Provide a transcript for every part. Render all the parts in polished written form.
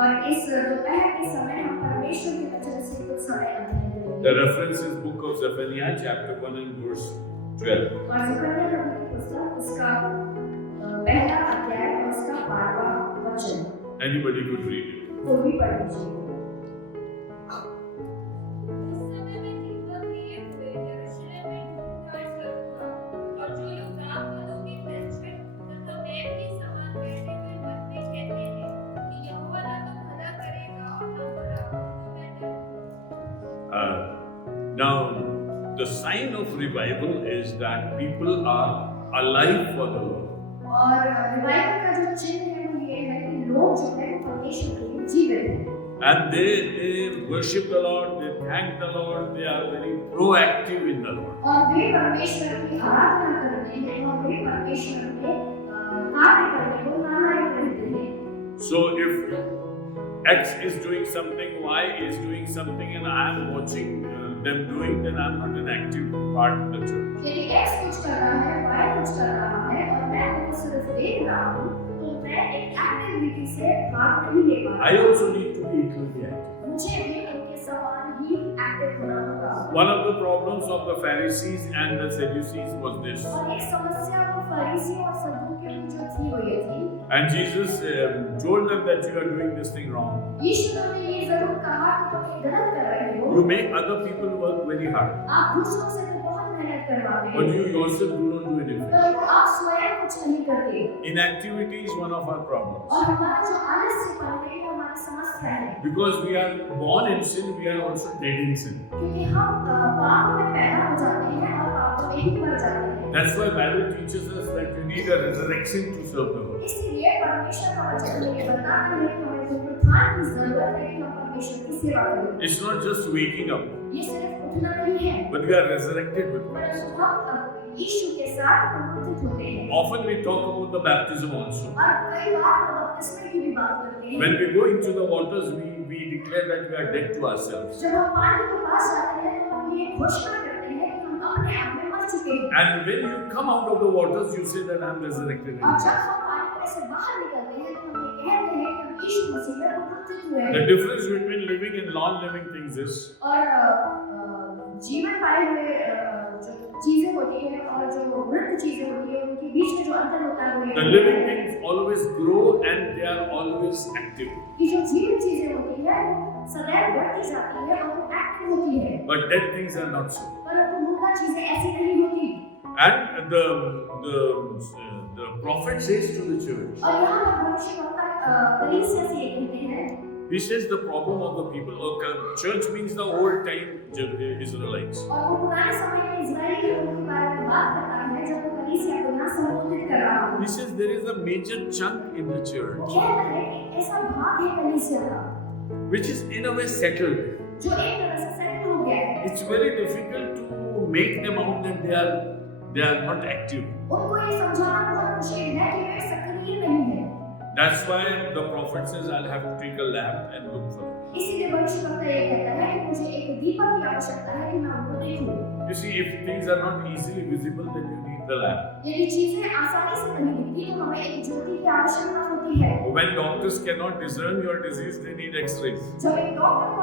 और इस दोपहर के समय हम परमेश्वर के वचन से कुछ समय अध्ययन करेंगे। The reference is book of Zephaniah chapter 1 and verse 12. और ज़करिया नबी की पुस्तक उसका पहला अध्याय और उसका 12वां वचन। Anybody could read it. वो भी पढ़ लीजिए। Now, the sign of revival is that people are alive for the Lord. और रिवाइवल का जो चिन्ह है वो ये है कि लोग जो है परमेश्वर के लिए जीवित हैं। And they worship the Lord, they thank the Lord, they are very proactive in the Lord. और वे परमेश्वर की आराधना करते हैं और वे परमेश्वर में कार्य करने को नारायण रहते हैं। So if X is doing something, Y is doing something, and I am watching them doing, then I am not an active part of the church. यदि X कुछ कर रहा है, Y कुछ कर रहा है और मैं उनको सिर्फ देख रहा हूँ, तो मैं एक एक्टिविटी से भाग नहीं ले पा रहा। I also need to be equally active. मुझे भी उनके समान ही एक्टिव होना होगा। One of the problems of the Pharisees and the Sadducees was this. और एक समस्या वो फरीसी और सदूकियों की जो थी वो ये थी। And Jesus told them that you are doing this thing wrong. यीशु ने ये जरूर कहा कि तुम ये गलत कर रहे हो। You make other people work very hard, आप दूसरों से तो बहुत मेहनत करवाते but हैं, you yourself do not do anything. परंतु आप स्वयं कुछ नहीं करते। Inactivity is one of our problems. और हमारा जो आलस्यपन है ये हमारी समस्या है। Because we are born in sin, we are also dead in sin. क्योंकि हम पाप में पैदा हो जाते हैं और पाप में ही मर जाते हैं। That's why Bible teaches us that we need a resurrection to serve the Lord. इसलिए परमेश्वर का वचन हमें बताता है कि हमें पुनरुत्थान की जरूरत है कि हम परमेश्वर की सेवा करें। It's not just waking up, ये सिर्फ उठना नहीं है, but we are resurrected with Christ. परंतु हम यीशु के साथ पुनरुत्थित होते हैं। Often we talk about the baptism also. और कई बार हम बपतिस्मे की भी बात करते हैं। When we go into the waters, we declare that we are dead to ourselves. जब हम पानी के पास जाते हैं तो हम ये घोषणा करते हैं कि हम अपने आप में मर चुके हैं। And when you come out of the waters, you say that I am resurrected. और जब हम पानी में से बाहर निकलते हैं तो हम ये कहते हैं कि हम यीशु मसीह में पुनरुत्थित हुए हैं। The difference between living and non-living things is और जीवन पाए हुए जो चीजें होती हैं और जो मृत चीजें होती हैं उनके बीच में जो अंतर होता है वो the ये living है things always grow and they are always active. कि जो जीवित चीजें होती है वो सदैव बढ़ती जाती है और वो एक्टिव होती है, But dead things are not so. परंतु मुर्दा चीजें ऐसी नहीं होती। And the prophet says to the church, और यहाँ पर भविष्यवक्ता कलीसिया से ये कहते हैं, he says the problem of the people. Church means the old time Israelites. और वो पुराने समय में इजराइली लोगों के बारे में बात कर रहा है जब वो कलीसिया को यहाँ संबोधित कर रहा है। He says there is a major chunk in the वो church कहता है कि ऐसा भाग है कलीसिया का which is in a way settled. जो एक तरह से सेटल हो गया है। It's very difficult to make them out that they are not active. उनको ये समझाना बहुत मुश्किल है कि वे सक्रिय नहीं है। That's why the prophet says, I'll have to take a lamp and look for them. इसीलिए भविष्यवक्ता ये कहता है कि मुझे एक दीपक की आवश्यकता है कि मैं उनको देखूं। You see, if things are not easily visible, then you need the lamp. यदि चीजें आसानी से नहीं दिखती तो हमें एक ज्योति की आवश्यकता होती है। When doctors cannot discern your disease, they need X-rays. जब एक डॉक्टर को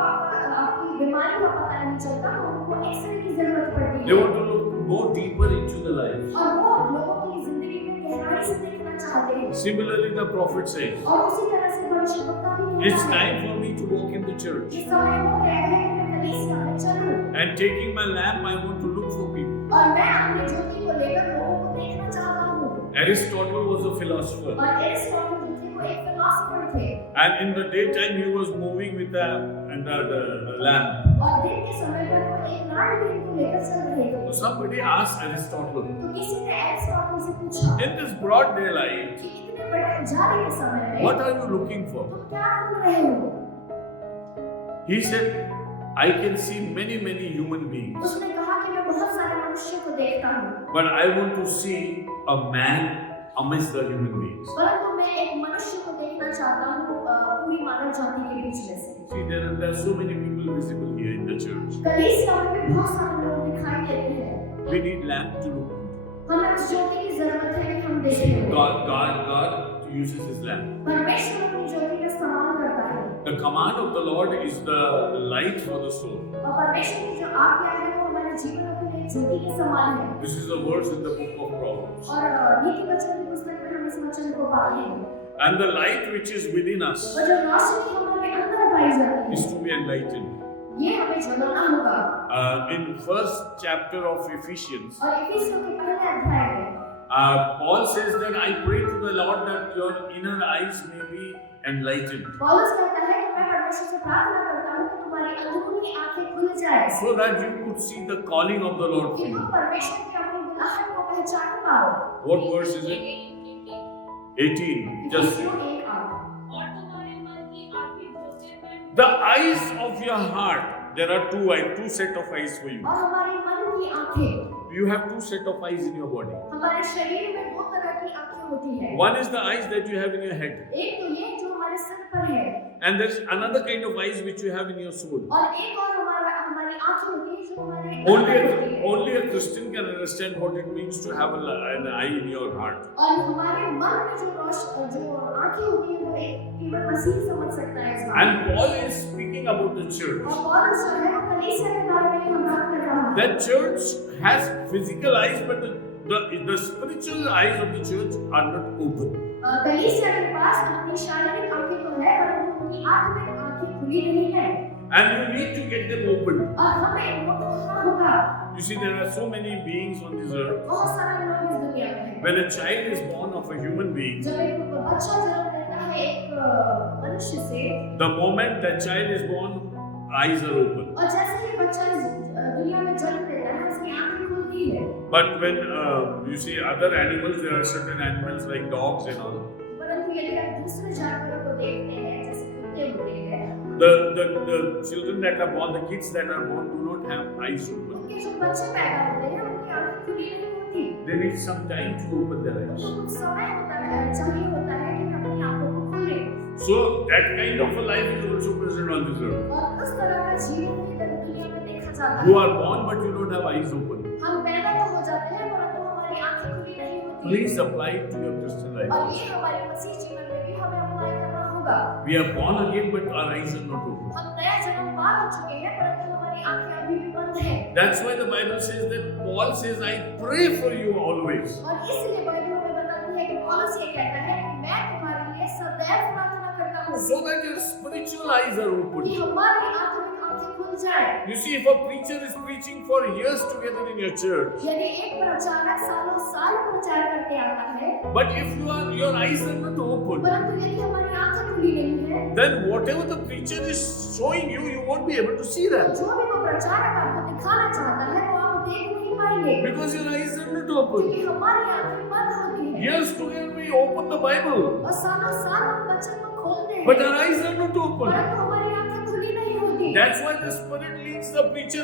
आपकी बीमारी का पता नहीं चलता तो उनको एक्सरे की जरूरत पड़ती They है। want to look more deeper into the lives. और वो लोगों की जिंदगी में गहराई से देखना चाहते हैं। Similarly, the prophet says, और उसी तरह से भविष्यवक्ता भी it's कहता है time for me to walk in the church. कि समय हो गया है कि मैं कलीसिया में चलूं And taking my lamp, I want to look for people. और मैं अपनी ज्योति को लेकर लोगों को देखना चाहता हूँ। Aristotle was a philosopher. और एरिस्टोटल जो थे वो एक फिलोसोफर थे। And in the daytime, he was moving with the lamp. और दिन के समय पर वो एक लालटेन को लेकर चल रहे थे। So somebody asked Aristotle, तो किसी ने एरिस्टोटल से पूछा in this broad daylight, कि इतने बड़े उजाले के समय में what are you looking for? तुम क्या ढूंढ रहे हो? He said, I can see many human beings, उसने कहा कि मैं बहुत सारे मनुष्यों को देखता हूँ, but I want to see a man amidst the human beings. परंतु मैं एक मनुष्य को देखना चाहता हूँ पूरी मानव जाति के बीच में से। See, there are so many people visible here in the church. कलीसिया में भी बहुत सारे लोग दिखाई देते हैं। We need lamp to look into. हमें उस ज्योति की जरूरत है कि हम देखें। God uses his lamp. परमेश्वर अपनी ज्योति का इस्तेमाल करता The command of the Lord is the light for the soul. और परमेश्वर की जो आज्ञा है वो हमारे जीवनों के लिए ज्योति के समान है। This is the verse in the book of Proverbs. और नीति वचन की पुस्तक में हम इस वचन को पाते हैं। And the light which is within us और जो रोशनी हमारे अंदर पाई जाती is है, to be enlightened. ये हमें जगाना होगा। In first chapter of Ephesians, और इफिसियों के पहले अध्याय में Paul says that I pray to the Lord that your inner eyes may be enlightened, पौलुस कहता है कि मैं परमेश्वर से प्रार्थना करता हूँ कि तुम्हारी अंदरूनी आंखें खुल जाए, so that you could see the calling of the Lord for कि तुम you. परमेश्वर की अपनी बुलाहट को पहचान पाओ। What verse is it? 18. Just इफिसियों 1:8। और तुम्हारे मन की आंखें ज्योतिर्मय the eyes of your heart. There are two set of eyes for you. और हमारे मन की आंखें, You have two set of eyes in your body. हमारे शरीर में दो तरह की आंखें होती है। One is the eyes that you have in your head, एक तो ये जो हमारे सिर पर है, and there is another kind of eyes which you have in your soul. और एक और हमारी आंखें होती है जो हमारे अंदर होती है। Only a Christian can understand what it means to have an eye in your heart. और हमारे मन में जो आंखें होती है वो एक केवल मसीह समझ सकता है इस बात And Paul is speaking about the church. को। और पौलुस जो है वो कलीसिया के बारे में हम बात कर रहा है। That church has physical eyes, but the spiritual eyes of the church are not open. कलीसिया के पास अपनी शारीरिक आंखें तो है परंतु उनकी आत्मिक आंखें खुली नहीं है And you need to get them open. और हमें इनको खोलना होगा। You see, there are so many beings on this earth. बहुत सारे लोग इस दुनिया में हैं। When a child is born of a human being, जब एक बच्चा जन्म लेता है एक मनुष्य से, the moment that child is born, eyes are open. और जैसे ही बच्चा इस दुनिया में जन्म लेता है उसकी आंखें खुलती है। But when you see other animals, there are certain animals like dogs and all. परंतु यदि आप दूसरे जानवरों को देखते हैं जैसे कुत्ते होते हैं, The children that are born, the kids that are born, do not have eyes open. उनके जो बच्चे पैदा होते हैं उनकी आंखें खुली नहीं होती। They need some time to open their eyes. उनको कुछ समय चाहिए होता है कि वे अपनी आंखों को खोलें। So that kind of a life is also present on this earth. और उस तरह का जीवन भी दुनिया में देखा जाता You है। are born, but you don't have eyes open. हम पैदा तो हो जाते हैं परंतु हमारी आंखें खुली नहीं होती। Please apply it to your Christian life. और ये हमारे मसीह जीवन में भी हमें अप्लाई करना होगा। We are born again, but our eyes are not open. हम नया जन्म पा चुके हैं परंतु हमारी आंखें अभी भी बंद हैं। That's why the Bible says that Paul says, I pray for you always. और इसलिए बाइबल हमें बताती है कि पौलुस ये कहता है कि मैं तुम्हारे लिए सदैव प्रार्थना करता हूँ So that your spiritual eyes are कि open. हमारी आत्मिक आंखें खुल जाए। You see, if a preacher is preaching for years together in your church, यदि एक प्रचारक सालों साल प्रचार करते आता है but if your eyes are not open, परंतु यदि हमारी आंखें खुली नहीं है then whatever the preacher is showing you, you won't be able to see तो that. जो भी वो प्रचारक आपको दिखाना चाहता है वो आप देख नहीं पाएंगे Because your eyes are not open. क्योंकि हमारी आंखें बंद होती हैं Years together we open the Bible, और सालों साल हम वचन को खोलते हैं but our eyes are not open. परंतु हमारी आंखें खुली नहीं होती That's why the Spirit leads the preacher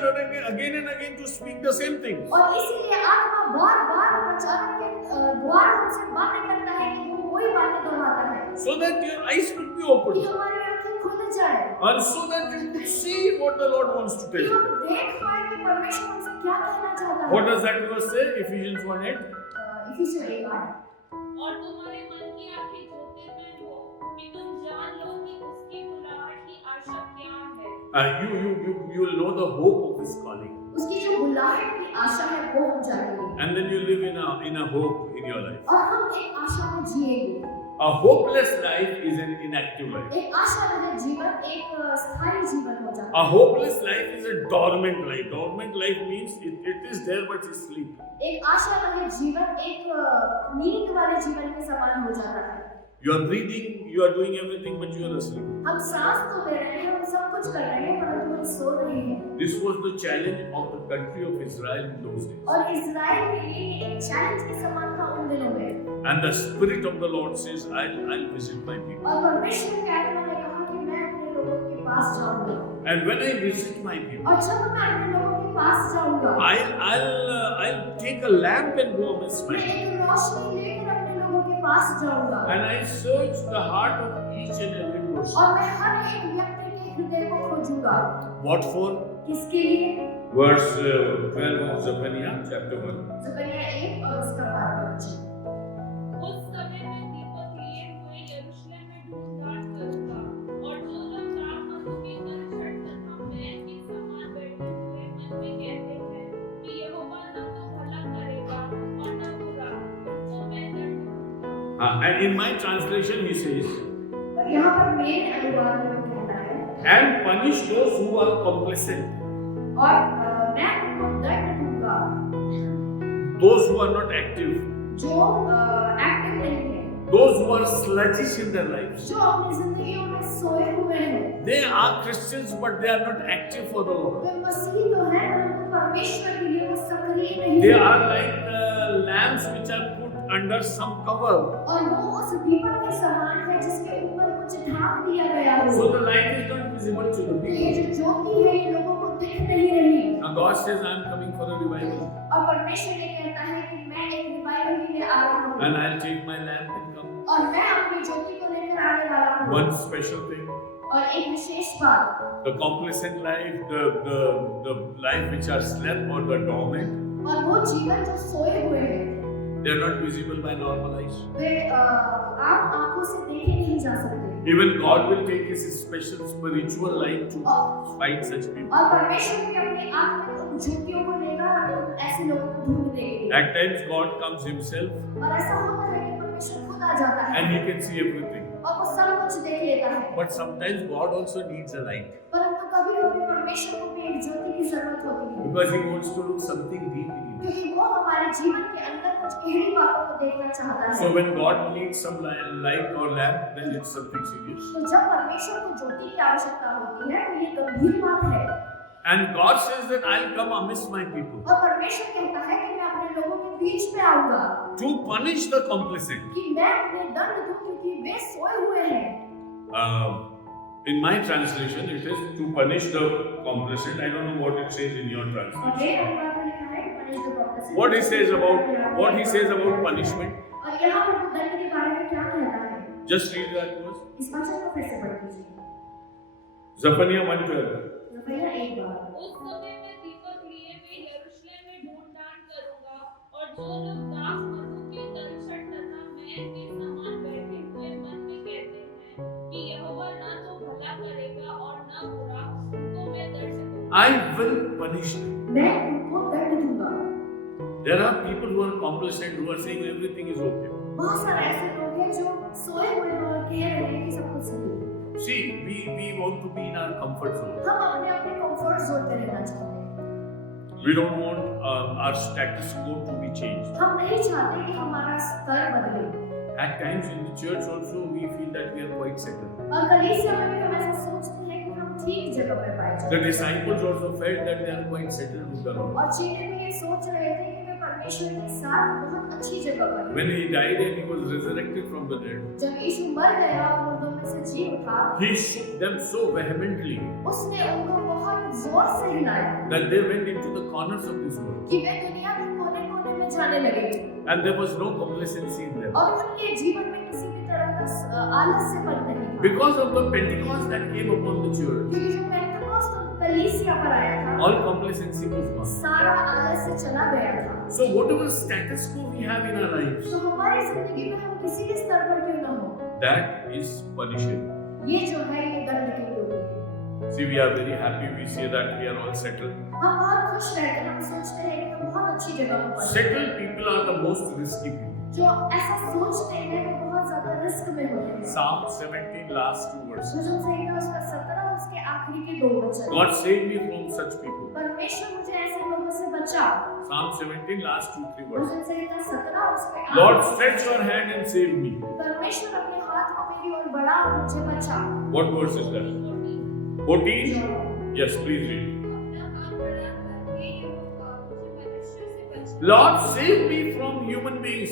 again and again to speak the same thing. और इसीलिए आत्मा बार-बार प्रचारक के द्वारा हमसे बातें करता है कि वो वही बातें दोहराता है So that your eyes could be कि open. हमारी आंखें खुल जाए And so that you could see what the Lord wants to कि tell हम you. देख पाए कि परमेश्वर हमसे क्या कहना चाहता है। What does that verse say? Ephesians 1:8. इफिसियों 1:8 और तुम्हारे मन की आंखें ज्योतिर्मय हो कि तुम जान लो कि उसकी बुलाहट की आशा क्या है। You will know the hope of His calling. उसकी जो बुलाहट की आशा है वो हम जानेंगे And then you live in a hope in your life. और हम एक आशा में जिएंगे। A hopeless life is an inactive life. एक आशा रहित जीवन एक स्थायी जीवन हो जाता A hopeless life is a dormant life. Dormant life means it is there but it's sleep. है। एक आशा रहित जीवन एक नींद वाले जीवन के समान हो जाता है। You are breathing, you are doing everything, but you are asleep. हम सांस तो ले रहे हैं, हम सब कुछ कर रहे हैं, परंतु हम सो रहे हैं। This was the challenge of the country of Israel in those days. और इज़राइल के लिए ये एक चैलेंज के समान था उन दिनों में। And the Spirit of the Lord says, I'll visit my people. और परमेश्वर के आत्मा ने कहा कि मैं अपने लोगों के पास जाऊंगा। And when I visit my people, और जब मैं अपने लोगों के पास जाऊंगा, I'll take a lamp and go amidst my मैं people. एक रोशनी लेकर अपने लोगों के पास जाऊंगा। And I search the heart of each and every person. और मैं हर एक व्यक्ति के हृदय को खोजूंगा। What for? किसके लिए? Verse 12 of Zephaniah chapter 1. Zakaria 1 और उसका 12 उस समय मैं दीपक लिए हुए यरूशलेम में ढूंढ घाट करूंगा और जो लोग And in my translation, he says, और यहाँ पर मेरे अनुवाद में वो कहता है and punish those who are complacent, और मैं उनको दंड दूंगा those who are not active, जो एक्टिव नहीं है, those who are sluggish in their lives. जो अपनी जिंदगियों में सोए हुए हैं। They are Christians, but they are not active for the Lord. वे मसीह तो हैं परंतु परमेश्वर के लिए वो सक्रिय नहीं They है। are like the lambs which are put under some cover, और वो उस दीपक के समान है जिसके ऊपर कुछ ढाक दिया गया हो। so the light is not visible to the तो ये people. जो ज्योति है ये लोगों को दिख नहीं रही। Now God says, I am coming for a revival, और परमेश्वर ये कहता है कि मैं एक रिवाइवल के लिए आ रहा हूँ and I'll take my lamp and come. और मैं अपनी ज्योति को लेकर आने वाला हूँ। One special thing, और एक विशेष बात, the complacent life, the life which are slept or the dormant, और वो जीवन जो सोए हुए हैं they are not visible by normal eyes. वे आप आंखों से देखे नहीं जा सकते। Even God will take His special spiritual light to find such people. और परमेश्वर भी अपनी आत्मिक उन ज्योतियों को लेगा और ऐसे लोगों को ढूंढने के लिए। At times God comes Himself और ऐसा होता है कि परमेश्वर खुद आ जाता है and He can see everything. और वो सब कुछ देख लेता है। But sometimes God also needs a light परंतु कभी-कभी परमेश्वर को भी एक ज्योति की जरूरत होती है because He wants to look something deep in you. क्योंकि वो हमारे जीवन के अंदर कुछ गहरी बातों को देखना चाहता So है। when God needs some light or lamp, then it's something serious. तो जब परमेश्वर को ज्योति की आवश्यकता होती है तो ये गंभीर बात है। And God says that I'll come amidst my people और परमेश्वर कहता है कि मैं अपने लोगों के बीच में आऊंगा to punish the complacent. कि मैं उन्हें दंड दूं क्योंकि वे सोए हुए हैं। In my translation, it is to punish the complacent. I don't know what it says in your और translation. मेरे अनुवाद में लिखा है punish the complacent। What he says about punishment. और यहाँ पर वो दंड के बारे में क्या कहता है? Just read that verse. इस वचन को फिर से पढ़ लीजिए। Zephaniah 1:12. रफैया एक बार। उस समय मैं दीपक लिए हुए यरूशलेम में ढूंढ करूंगा और जो लोग दाख मधु के तलछट तथा मैल के समान बैठे हुए मन में कहते हैं कि यहोवा न तो भला करेगा और न बुरा, उनको मैं दर्शन दूंगा। I will punish them. मैं उनको दंड दूंगा। There are people who are complacent who are saying everything is okay. बहुत सारे ऐसे लोग हैं जो सोए हुए हैं और कह रहे हैं कि सब कुछ सही है। See, we want to be in our comfort zone. हम अपने अपने कंफर्ट जोन में रहना चाहते हैं। We don't want our status quo to be changed. हम नहीं चाहते कि हमारा स्तर बदले। At times in the church also we feel that we are quite settled. और कलीसिया में भी हम ऐसा सोचते हैं कि हम ठीक जगह पे पाए The जाते हैं। disciples also felt that they are quite settled with the Lord. और चीने भी ये सोच रहे थे कि वे परमेश्वर के साथ बहुत अच्छी जगह पर हैं। When he died and he was resurrected from the dead, जब यीशु मर गया और मुर्दों में से जी उठा, he shook them so vehemently उसने उनको बहुत जोर से हिलाया that they went into the corners of this world. कि वे दुनिया के कोने-कोने में जाने लगे And there was no complacency in them. और उनके जीवन में किसी भी तरह का आलस्यपन नहीं था। Because of the Pentecost that came upon the church, क्योंकि जो पेंटेकोस्ट कलीसिया पर आया था, all complacency was gone. सारा आलस्य चला गया था। So whatever status quo we have in our lives, तो हमारी जिंदगी में हम किसी भी स्तर पर क्यों ना हो, that is punishable. ये जो है ये दंड के योग्य है। See, we are very happy. We say that we are all settled. हम बहुत खुश रहते हैं, हम सोचते हैं कि हम बहुत अच्छी जगह पर हैं। Settled people are the most risky people. जो ऐसा सोचते हैं वो बहुत ज्यादा रिस्क में होते हैं। Psalm 17, last two verses. भजन संहिता उसका 17 उसके आखिरी के 2 वचन। God save me from such people. परमेश्वर मुझे ऐसे लोगों से बचा। Psalm 17, last 2-3 verses. भजन संहिता 17 उसके Lord, आखिरी। stretch your hand and save me. परमेश्वर अपने हाथ को मेरी ओर बढ़ा और मुझे बचा। What verse is that? 14? Yes, please read. अपना काम बड़ा करके यहोवा मुझे मनुष्य से बचा। Lord, save me from human beings.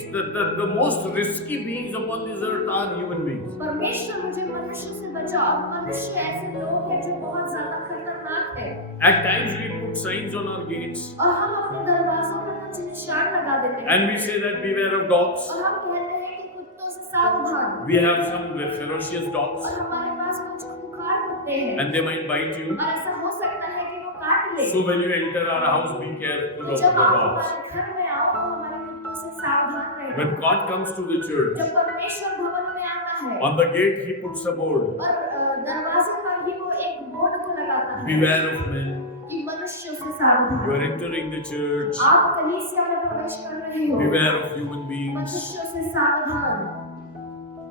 The most risky beings upon this earth are human beings. परमेश्वर मुझे मनुष्य से बचा और मनुष्य ऐसे लोग हैं जो बहुत ज्यादा खतरनाक है। At times we put signs on our gates और हम अपने दरवाजों पर कुछ निशान लगा देते हैं and we say that beware of dogs. और हम कहते हैं कि कुत्तों से सावधान। We have some ferocious dogs और हमारे पास कुछ खूंखार कुत्ते हैं and they might bite you. और ऐसा हो सकता है कि वो काट ले। So when you enter our house, be careful of the जब आप dogs. हमारे घर में आओ तो हमारे कुत्तों से सावधान रहें। When God comes to the church, जब परमेश्वर भवन में आता है on the gate He puts a board. और दरवाजे पर ही वो एक बोर्ड को लगाता है Beware of men. कि मनुष्यों से You सावधान। are entering the church. आप कलीसिया में प्रवेश कर रहे हो, Beware of human beings. मनुष्यों से सावधान।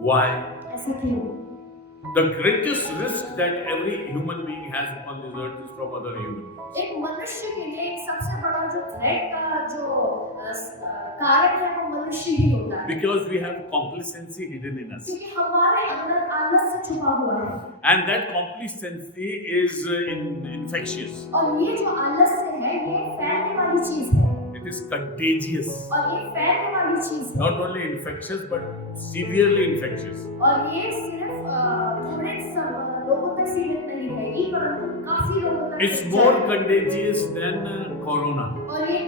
Why? ऐसा क्यों? The greatest risk that every human being has upon this earth is from other human beings. एक मनुष्य के लिए एक सबसे बड़ा जो थ्रेट का जो कारण है वो मनुष्य ही होता है, Because we have complacency hidden in us. क्योंकि हमारे अंदर आलस से छुपा हुआ है And that complacency is infectious. और ये जो आलस से है ये फैलने वाली चीज है It is contagious. और ये फैलने वाली चीज है Not only infectious but severely infectious. और ये सिर्फ थोड़े लोगों तक सीमित नहीं रहेगी परंतु काफी लोगों तक It's more contagious than corona और ये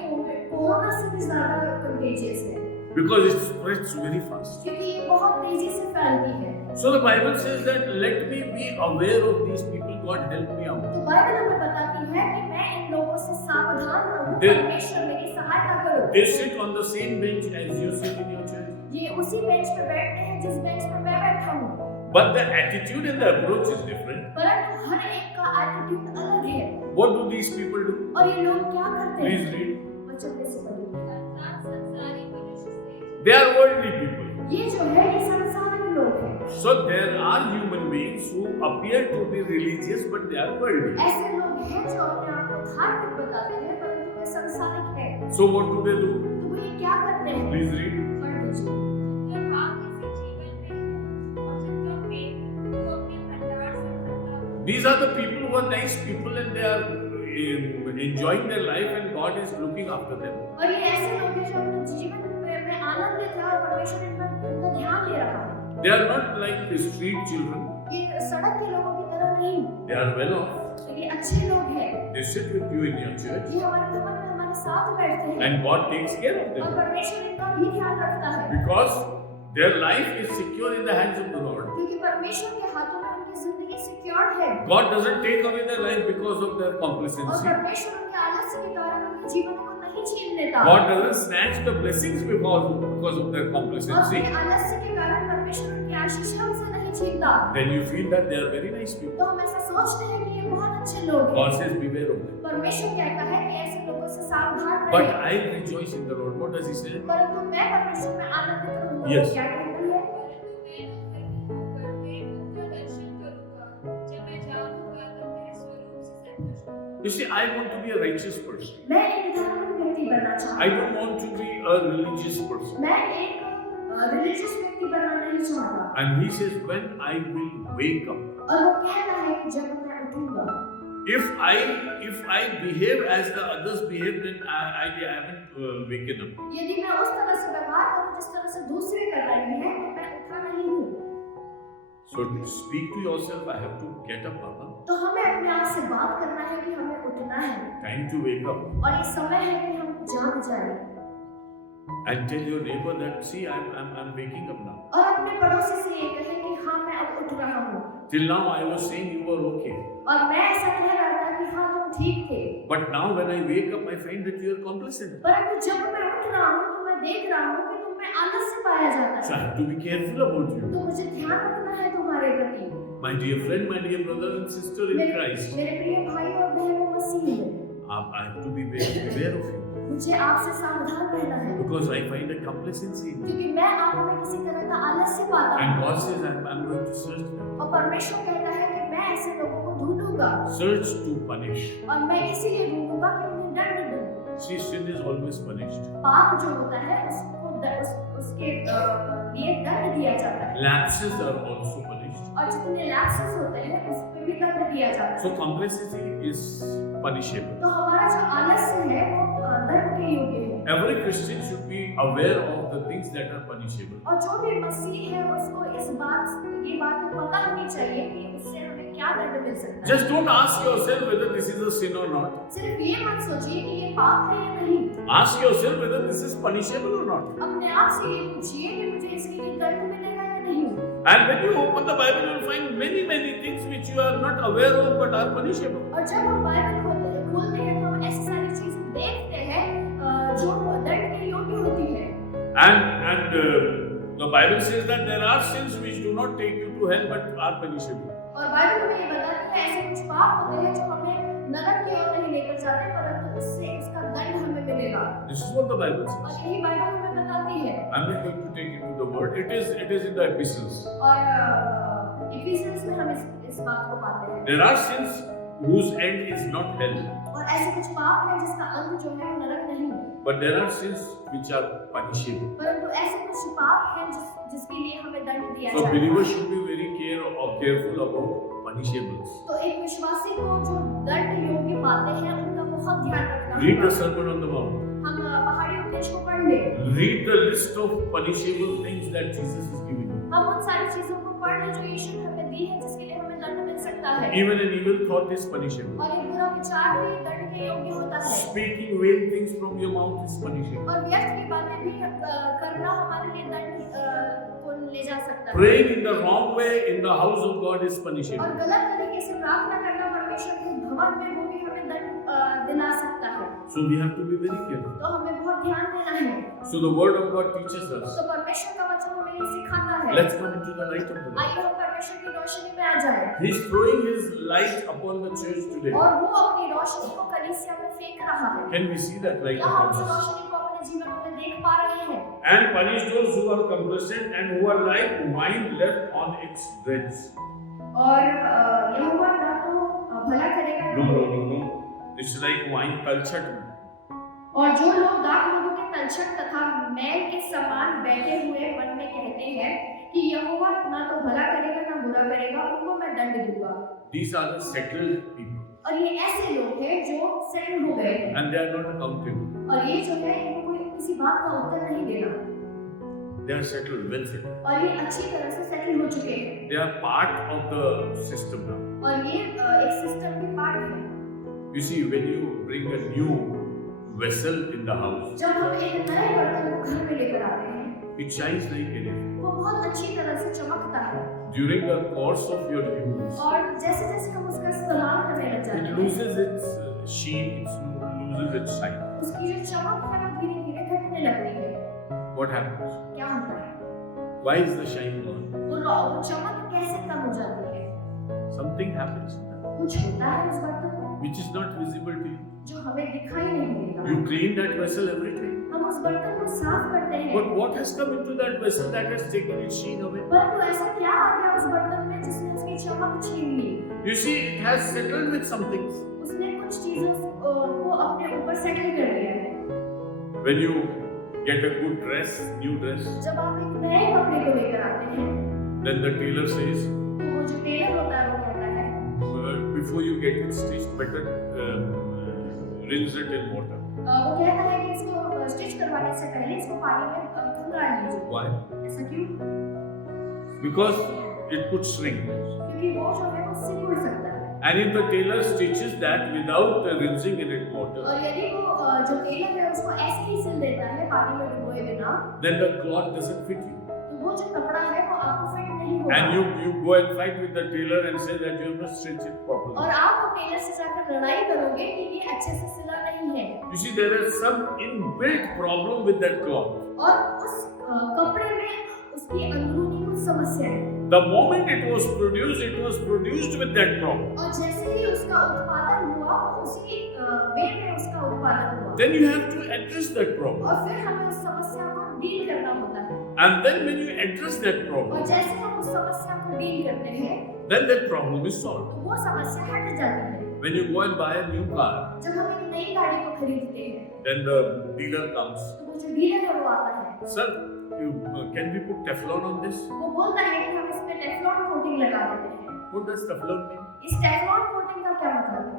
कोरोना से भी ज्यादा कंटेजियस है because it spreads very fast. क्योंकि ये बहुत तेजी से फैलती है। So the Bible says that let me be aware of these people. God help me out. तो बाइबल हमें बताती है कि मैं इन लोगों से सावधान रहूं, They- परमेश्वर मेरी सहायता करो। They sit on the same bench as you sit in your church. ये उसी बेंच पे बैठते हैं जिस बेंच पे मैं बैठा हूँ, But the attitude and the approach is different. परंतु हर एक का एटीट्यूड अलग है। What do these people do? और ये लोग क्या करते Please हैं? read. बच्चों में से पढ़िए। अर्थात संसारी मनुष्य से They are worldly people. ये जो है ये संसारिक लोग हैं। So there are human beings who appear to be religious but they are worldly. ऐसे लोग हैं जो अपने आप को धार्मिक बताते हैं परंतु वे संसारिक हैं। So what do they do? तो वो ये क्या करते हैं? Please read. पढ़ लीजिए। जिनके भाग इसी जीवन में और जिनका प्रेम वो अपने भंडार से भरता हो। These are the people who are nice people and they are enjoying their life and God is looking after them. और ये ऐसे लोग हैं जो अपने जीवन में आनंदित हैं और परमेश्वर इनका ध्यान ले रहा है। They are not like the street children. ये सड़क के लोगों की तरह नहीं, They are well off. तो ये अच्छे लोग हैं। They sit with you in your church ये हमारे भवन में हमारे साथ बैठते हैं and God takes care of और them परमेश्वर इनका भी ध्यान रखता है because their life is secure in the hands of the Lord. क्योंकि परमेश्वर के हाथों में उनकी जिंदगी सिक्योर है God doesn't take away their life because of their और complacency. परमेश्वर उनके आलस्य के कारण उनके जीवन को नहीं छीन लेता God doesn't snatch the blessings because of their और complacency. उनके आलस्य के कारण परमेश्वर उनकी आशीष हमसे नहीं छीनता। Then you feel that they are very nice people. तो हम ऐसा सोचते हैं कि ये बहुत अच्छे लोग God हैं। says, beware of them. परमेश्वर कहता है कि ऐसे लोगों से सावधान But रहें। I rejoice in the Lord. What does he say? परंतु मैं परमेश्वर में आनंदित रहूंगा। Yes. क्या कहती है? परंतु मैं उनका दर्शन करूंगा जब मैं जाऊंगा अपने स्वरूप से संतुष्ट होऊंगा। You see, I want to be a righteous person. मैं एक धार्मिक व्यक्ति बनना चाहता I हूँ। don't want to be a religious person. मैं एक रिलीजियस व्यक्ति बनना नहीं चाहता। And he says, when I will wake up, और वो कहता है कि जब मैं उठूंगा, if I behave as the others behave, then I haven't waken up. यदि मैं उस तरह से व्यवहार करूं जिस तरह से दूसरे कर रहे हैं तो मैं उठा नहीं हूँ। So to speak to yourself, I have to get up, Baba. तो हमें अपने आप से बात करना है कि हमें उठना है Time to wake up. और ये समय है कि हम जाग जाएं And tell your neighbor that, see, I'm waking up now. और अपने पड़ोसी से ये कहें कि हाँ मैं अब उठ रहा हूँ। Till now I was saying you were okay. और मैं ऐसा कह रहा था कि हाँ तुम ठीक थे, But now when I wake up, I find that you are complacent. परंतु जब मैं उठ रहा हूँ तो मैं देख रहा हूँ कि तुम में आलस्य पाया जाता So I है। have to be careful about you. तो मुझे ध्यान रखना है तुम्हारे प्रति। My dear friend, my dear brother and sister in Christ, मेरे प्रिय भाई और बहनों मसीह में, I have to be very aware of you. मुझे आपसे सावधान रहना है Because I find a complacency in you. क्योंकि मैं आप में किसी तरह का आलस्य पाता And हूँ God says, I'm going to search them. और परमेश्वर कहता है कि मैं ऐसे लोगों को ढूंढूंगा Search to punish. और मैं इसीलिए ढूंढूंगा कि उन्हें दंड दूं। See, sin is always punished. पाप जो होता है उसके लिए दंड दिया जाता है Lapses are also punished. और जितने लैप्सेस होते हैं उस पे भी दंड दिया जाता है। So complacency is punishable. तो हमारा जो आलस्य है वो दंड के योग्य है Every Christian should be aware of the things that are punishable. और जो भी मसीह है उसको ये बात पता होनी चाहिए कि उससे हमें क्या दंड मिल सकता है। Just don't ask yourself whether this is a sin or not. सिर्फ ये मत सोचिए कि ये पाप है या नहीं, Ask yourself whether this is punishable or not. अपने आप से ये पूछिए कि मुझे इसके लिए दंड मिलेगा या नहीं। And when you open the Bible, you will find many things which you are not aware of but are punishable. और जब हम बाइबल खोलते हैं तो हम ऐसी सारी चीजें देखते हैं जो दंड के योग्य होती है। And the Bible says that there are sins which do not take you to hell but are punishable. और बाइबल में ये बताती है ऐसे कुछ पाप होते हैं जो हमें नरक की ओर नहीं लेकर जाते, परंतु उससे उसका दंड हमें मिलेगा। This is what the Bible says. और यही बाइबल हमें बताती है। I'm not going to take you to the word. It is in the epistles. और इफिसियंस में हम इस बात को पाते हैं। There are sins whose end is not hell, और ऐसे कुछ पाप हैं जिसका अंत जो है वो नरक नहीं है, but there are sins which are punishable. परंतु ऐसे कुछ पाप हैं जिसके लिए हमें दंड दिया So जाता believers है। should be very careful about punishables. तो एक विश्वासी को जो दंड योग्य पाते हैं उनका बहुत ध्यान रखना Read the होगा। Sermon on the Mount. हम पहाड़ी उपदेश को पढ़ लें। Read the list of punishable things that Jesus is giving you. हम उन सारी चीजों को पढ़ लें जो यीशु ने हमें दी है, जिसके लिए हमें दंड मिल सकता है। Even an evil thought is punishable. और एक बुरा विचार भी दंड के योग्य होता है। Speaking vain things from your mouth is punishable. और व्यर्थ की बातें भी करना हमारे लिए दंड को ले जा सकता है। Praying in the wrong way in the house of God is punishable. और गलत तरीके से प्रार्थना करना परमेश्वर के भवन में, वो भी हमें दंड दिला सकता है। So we have to be very careful. तो हमें बहुत ध्यान देना है। So the word of God teaches us. तो परमेश्वर का वचन हमें ये सिखाता है। Let's come into the light of the Lord. आइए हम परमेश्वर की रोशनी में आ जाएं। He's throwing his light upon the church today. और वो अपनी रोशनी को कलीसिया में फेंक रहा है। Can we see that light क्या हम upon उस us? रोशनी को अपने जीवन में देख पा रहे हैं? And punish those who are complacent and who are like wine left on its dregs. और यहोवा ना तो भला करेगा No. It's like wine cultured. और जो लोग दाख लोगों के तलछट तथा मैल के समान बैठे हुए मन में कहते हैं कि यहोवा ना तो भला करेगा ना बुरा करेगा, उनको मैं दंड दूंगा। These are the settled people. और ये ऐसे लोग हैं जो सेटल हो गए हैं, And they are not accountable. और ये जो है इनको कोई किसी बात का उत्तर नहीं देना, They are settled, well settled. और ये अच्छी तरह से सेटल हो चुके हैं, They are part of the system now. और ये एक सिस्टम के पार्ट है। You see, when you bring a new vessel in the house, जब हम एक नए बर्तन को घर में लेकर आते हैं, it shines like anything. वो बहुत अच्छी तरह से चमकता है, During the course of your use, और जैसे जैसे हम उसका इस्तेमाल करने लग जाते it हैं, loses its sheen, it loses its shine. उसकी जो चमक है वो धीरे धीरे घटने लगती है। What happens? क्या होता है? Why is the shine gone? वो चमक कैसे कम हो जाती है? Something happens in that, कुछ होता है उस बर्तन में which is not visible to you. जो हमें दिखाई नहीं देता। You clean that vessel every day. हम उस बर्तन को साफ करते हैं, But what has come into that vessel that has taken its sheen away? परंतु ऐसा क्या आ गया उस बर्तन में जिसने उसकी चमक छीन ली? You see, it has settled with some things. उसने कुछ चीजों को अपने ऊपर सेटल कर लिया है। When you get a good dress, new dress, जब आप एक नए कपड़े को लेकर आते हैं, then the tailor says, तो वो जो टेलर होता है वो कहता है, before you get it stitched, better rinse it in water. वो कहता है कि इसको स्टिच करवाने से पहले इसको पानी में खंगाल लीजिए। Why? ऐसा क्यों? Because it could shrink. क्योंकि वो जो है वो सिकुड़ सकता है। And if the tailor stitches that without rinsing in it water, और यदि वो जो टेलर है उसको ऐसे ही सिल देता है पानी में डुबोए बिना, then the cloth doesn't fit you. तो वो जो कपड़ा है वो आपको फिट नहीं होगा। And you go and fight with the tailor and say that you have not stitched it properly. और आप वो टेलर से जाकर लड़ाई करोगे कि ये अच्छे से सिला नहीं है। You see, there is some inbuilt problem with that cloth. और उस कपड़े में उसकी अंदरूनी कुछ समस्या है। The moment it was produced with that problem. और जैसे ही उसका उत्पादन हुआ, उसी वे में उसका उत्पादन हुआ। Then you have to address that problem. और फिर हमें उस समस्या को डील करना होता है। And then when you address that और problem, जैसे हम उस समस्या को डील करते हैं, then that problem is solved. तो वो समस्या हट जाती है। When you go and buy a new car, जब हम एक नई गाड़ी को खरीदते हैं, then the dealer comes. तो वो जो डीलर है वो आता है। Sir, can we put Teflon on this? वो बोलता है कि हम इसमें टेफ्लॉन कोटिंग लगा देते हैं। What does Teflon mean? इस टेफ्लॉन कोटिंग का क्या मतलब है?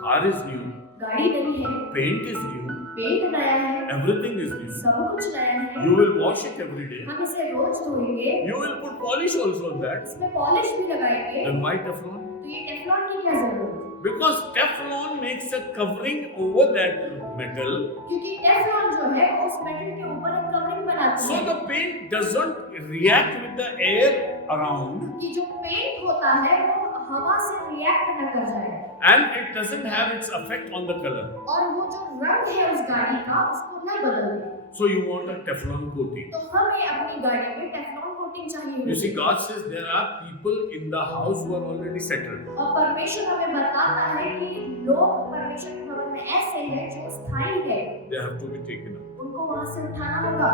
Car is new, गाड़ी नई है, paint is new, पेंट नया है, everything is new. सब कुछ नया है। You will wash it every day. हम इसे रोज धोएंगे, You will put polish also on that. इसमें पॉलिश भी लगाएंगे। Then why Teflon? तो ये टेफ्लॉन की क्या जरूरत है? Because Teflon makes a covering over that metal, क्योंकि टेफ्लॉन जो है वो उस मेटल के ऊपर एक कवरिंग बनाती so है। the paint doesn't react with the air around, कि जो पेंट होता है वो हवा से रिएक्ट न कर जाए, and it doesn't have its effect on the color. और वो जो रंग है उस गाड़ी का उसको न बदल दे। So you want a Teflon coating. तो हमें अपनी गाड़ी में टेफ्लॉन कोटिंग कोटिंग चाहिए You see, होती है। God says there are people in the house who are already settled. और परमेश्वर हमें बताता है कि लोग परमेश्वर के भवन में ऐसे हैं जो स्थायी है, They have to be taken up. उनको वहां से उठाना होगा।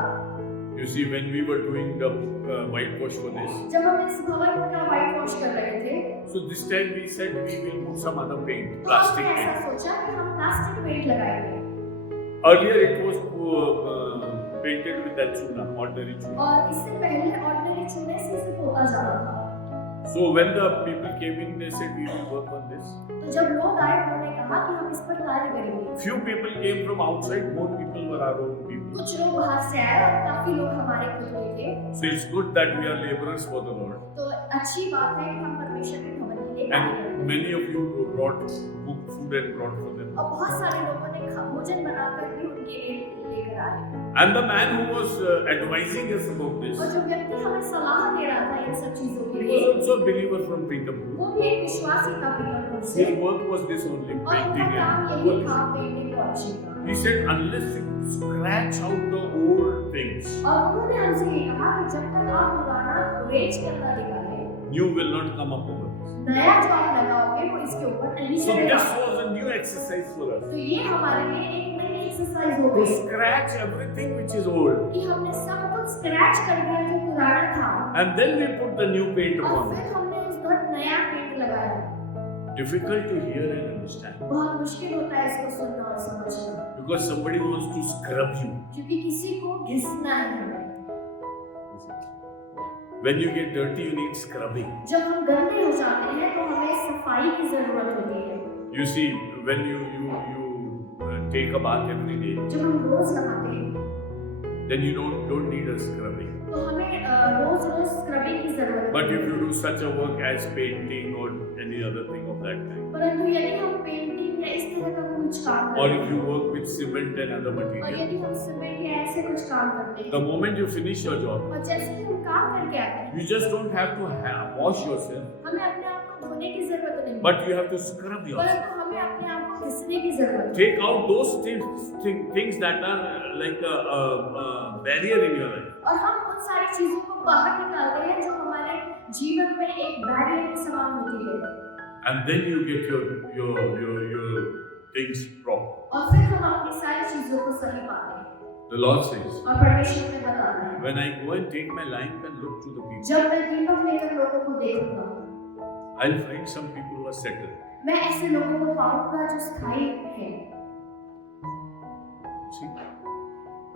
You see, when we were doing the whitewash for this, जब हम इस भवन का व्हाइट वॉश कर रहे थे, so this time we said we will put some other paint, तो plastic हमने ऐसा paint. सोचा कि हम प्लास्टिक पेंट लगाएंगे। Earlier it was painted with that chuna, ordinary chuna. और इससे पहले ऑर्डिनरी चूने से इसे पोता जाता था। So when the people came in, they said we will work on this. तो जब लोग आए उन्होंने कहा कि हम इस पर कार्य करेंगे। Few people came from outside, more people were our own people. कुछ लोग बाहर से आए और काफी लोग हमारे खुद में थे। So it's good that we are laborers for the Lord. तो अच्छी बात है कि हम परमेश्वर के भवन के लिए कार्य करते And हैं। many of you brought cooked food and brought for them. और बहुत सारे लोगों ने भोजन बनाकर भी उनके लिए लेकर आए। And the man who was advising us about this, और जो व्यक्ति हमें सलाह दे रहा था इन सब चीजों के he लिए, was also a believer from Peterburg. वो भी एक विश्वासी था पीतरपुर से। His work was this only, और उनका painting काम and यही work. था, पेंटिंग पॉलिशिंग का। He said, unless you scratch out the old things, और उन्होंने हमसे ये कहा कि जब तक आप पुराना रेज करना निकालें, new will not come up over this. नया जो आप लगाओगे वो इसके ऊपर नहीं So चलेगा। this was a new exercise for us. तो ये हमारे लिए एक नई एक्सरसाइज हो To गई scratch everything which is old. कि हमने सब कुछ स्क्रैच कर दिया जो पुराना था, And then we put the new paint और upon फिर it. हमने उस पर नया पेंट लगाया। Difficult to hear and understand. बहुत मुश्किल होता है इसको सुनना और समझना, Because somebody wants to scrub you. क्योंकि किसी को घिसना है हमें। When you get dirty, you need scrubbing. जब हम गंदे हो जाते हैं तो हमें सफाई की जरूरत होती है। You see, when you take a bath every day, जब हम रोज नहाते हैं then you don't need a scrubbing. तो हमें रोज रोज स्क्रबिंग की जरूरत But है। if you do such a work as painting or any other thing of that kind, परंतु यदि हम पेंटिंग या इस तरह का कुछ काम or करते if हैं, you work with cement and other और material, यदि हम सीमेंट या ऐसे कुछ काम करते the हैं, moment you finish your job, और जैसे ही हम काम करके आते हैं, you just don't have to wash yourself, हमें अपने आप को धोने की जरूरत नहीं, but you have to scrub yourself. परंतु हमें अपने आप को घिसने की जरूरत है। Take out those things that are like a barrier in your life. और हम उन सारी चीजों को बाहर निकालते हैं जो हमारे जीवन में एक बैरियर के समान होती है, And then you get your things proper. और फिर हम अपनी सारी चीजों को सही पाते हैं। The Lord says, और परमेश्वर ने बताना है, when I go and take my lamp and look to the people, जब मैं दीपक लेकर लोगों को देखूंगा, I'll find some people who are settled. मैं ऐसे लोगों को पाऊंगा जो स्थायी है। See,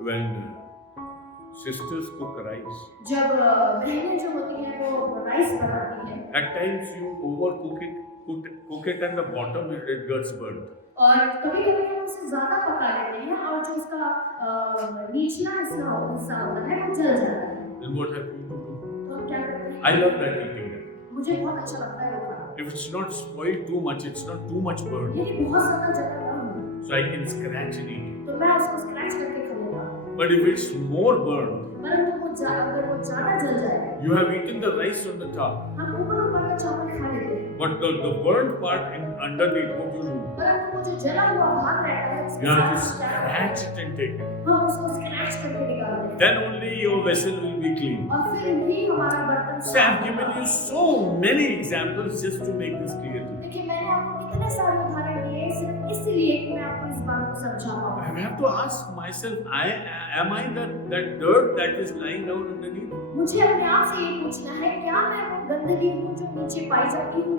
when sisters cook rice, जब बहनें जो होती हैं वो राइस बनाती हैं, at times you overcook it, cook it, and the bottom it gets burnt. और कभी-कभी हम उसे ज़्यादा पका लेते हैं और जो उसका निचला हिस्सा होता है वो जल जाता है। Then what have you to do? तो हम क्या करते हैं? I love that eating that. मुझे बहुत अच्छा लगता है वो खाना। If it's not spoiled too much, it's not too much burnt, यदि बहुत ज़्यादा जला ना हो, so I can scratch and eat it. तो मैं उसको स्क्रैच करके खाऊंगा। But if it's more burnt, परंतु अगर वो ज़्यादा जल जाए, you have eaten the rice on the top, हम ऊपर का चावल खा लेते हैं, but the burnt part underneath, what you do? परंतु वो जो जला हुआ भाग रहता है उसके You have to साथ scratch it and take it. हम उसको स्क्रैच करके निकालते हैं, Then only your vessel will be clean. और फिर भी हमारा बर्तन So I have given you so many examples just to make this clear to you. देखिए मैंने आपको कितने सारे उदाहरण दिए सिर्फ इसलिए कि मैं आपको इस बात को समझा पाऊँ। I have to ask myself, am I that dirt that is lying down underneath? मुझे अपने आप से ये पूछना है, क्या मैं वो गंदगी हूँ जो नीचे पाई जाती हूँ,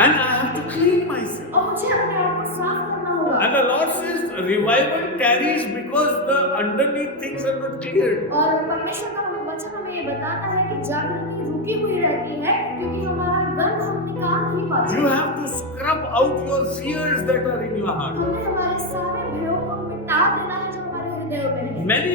And I have to clean myself. और मुझे अपने आप को साफ करना होगा। And the Lord says, revival tarries because the underneath things are not cleared. और परमेश्वर का हमें वचन हमें ये बताता है कि जागृति रुकी हुई रहती है क्योंकि हमारा गंध हम निकाल नहीं पाते। You have to scrub out your fears that are in your heart. हमें हमारे सारे भयों को मिटा देना है जो हमारे हृदय में है। Many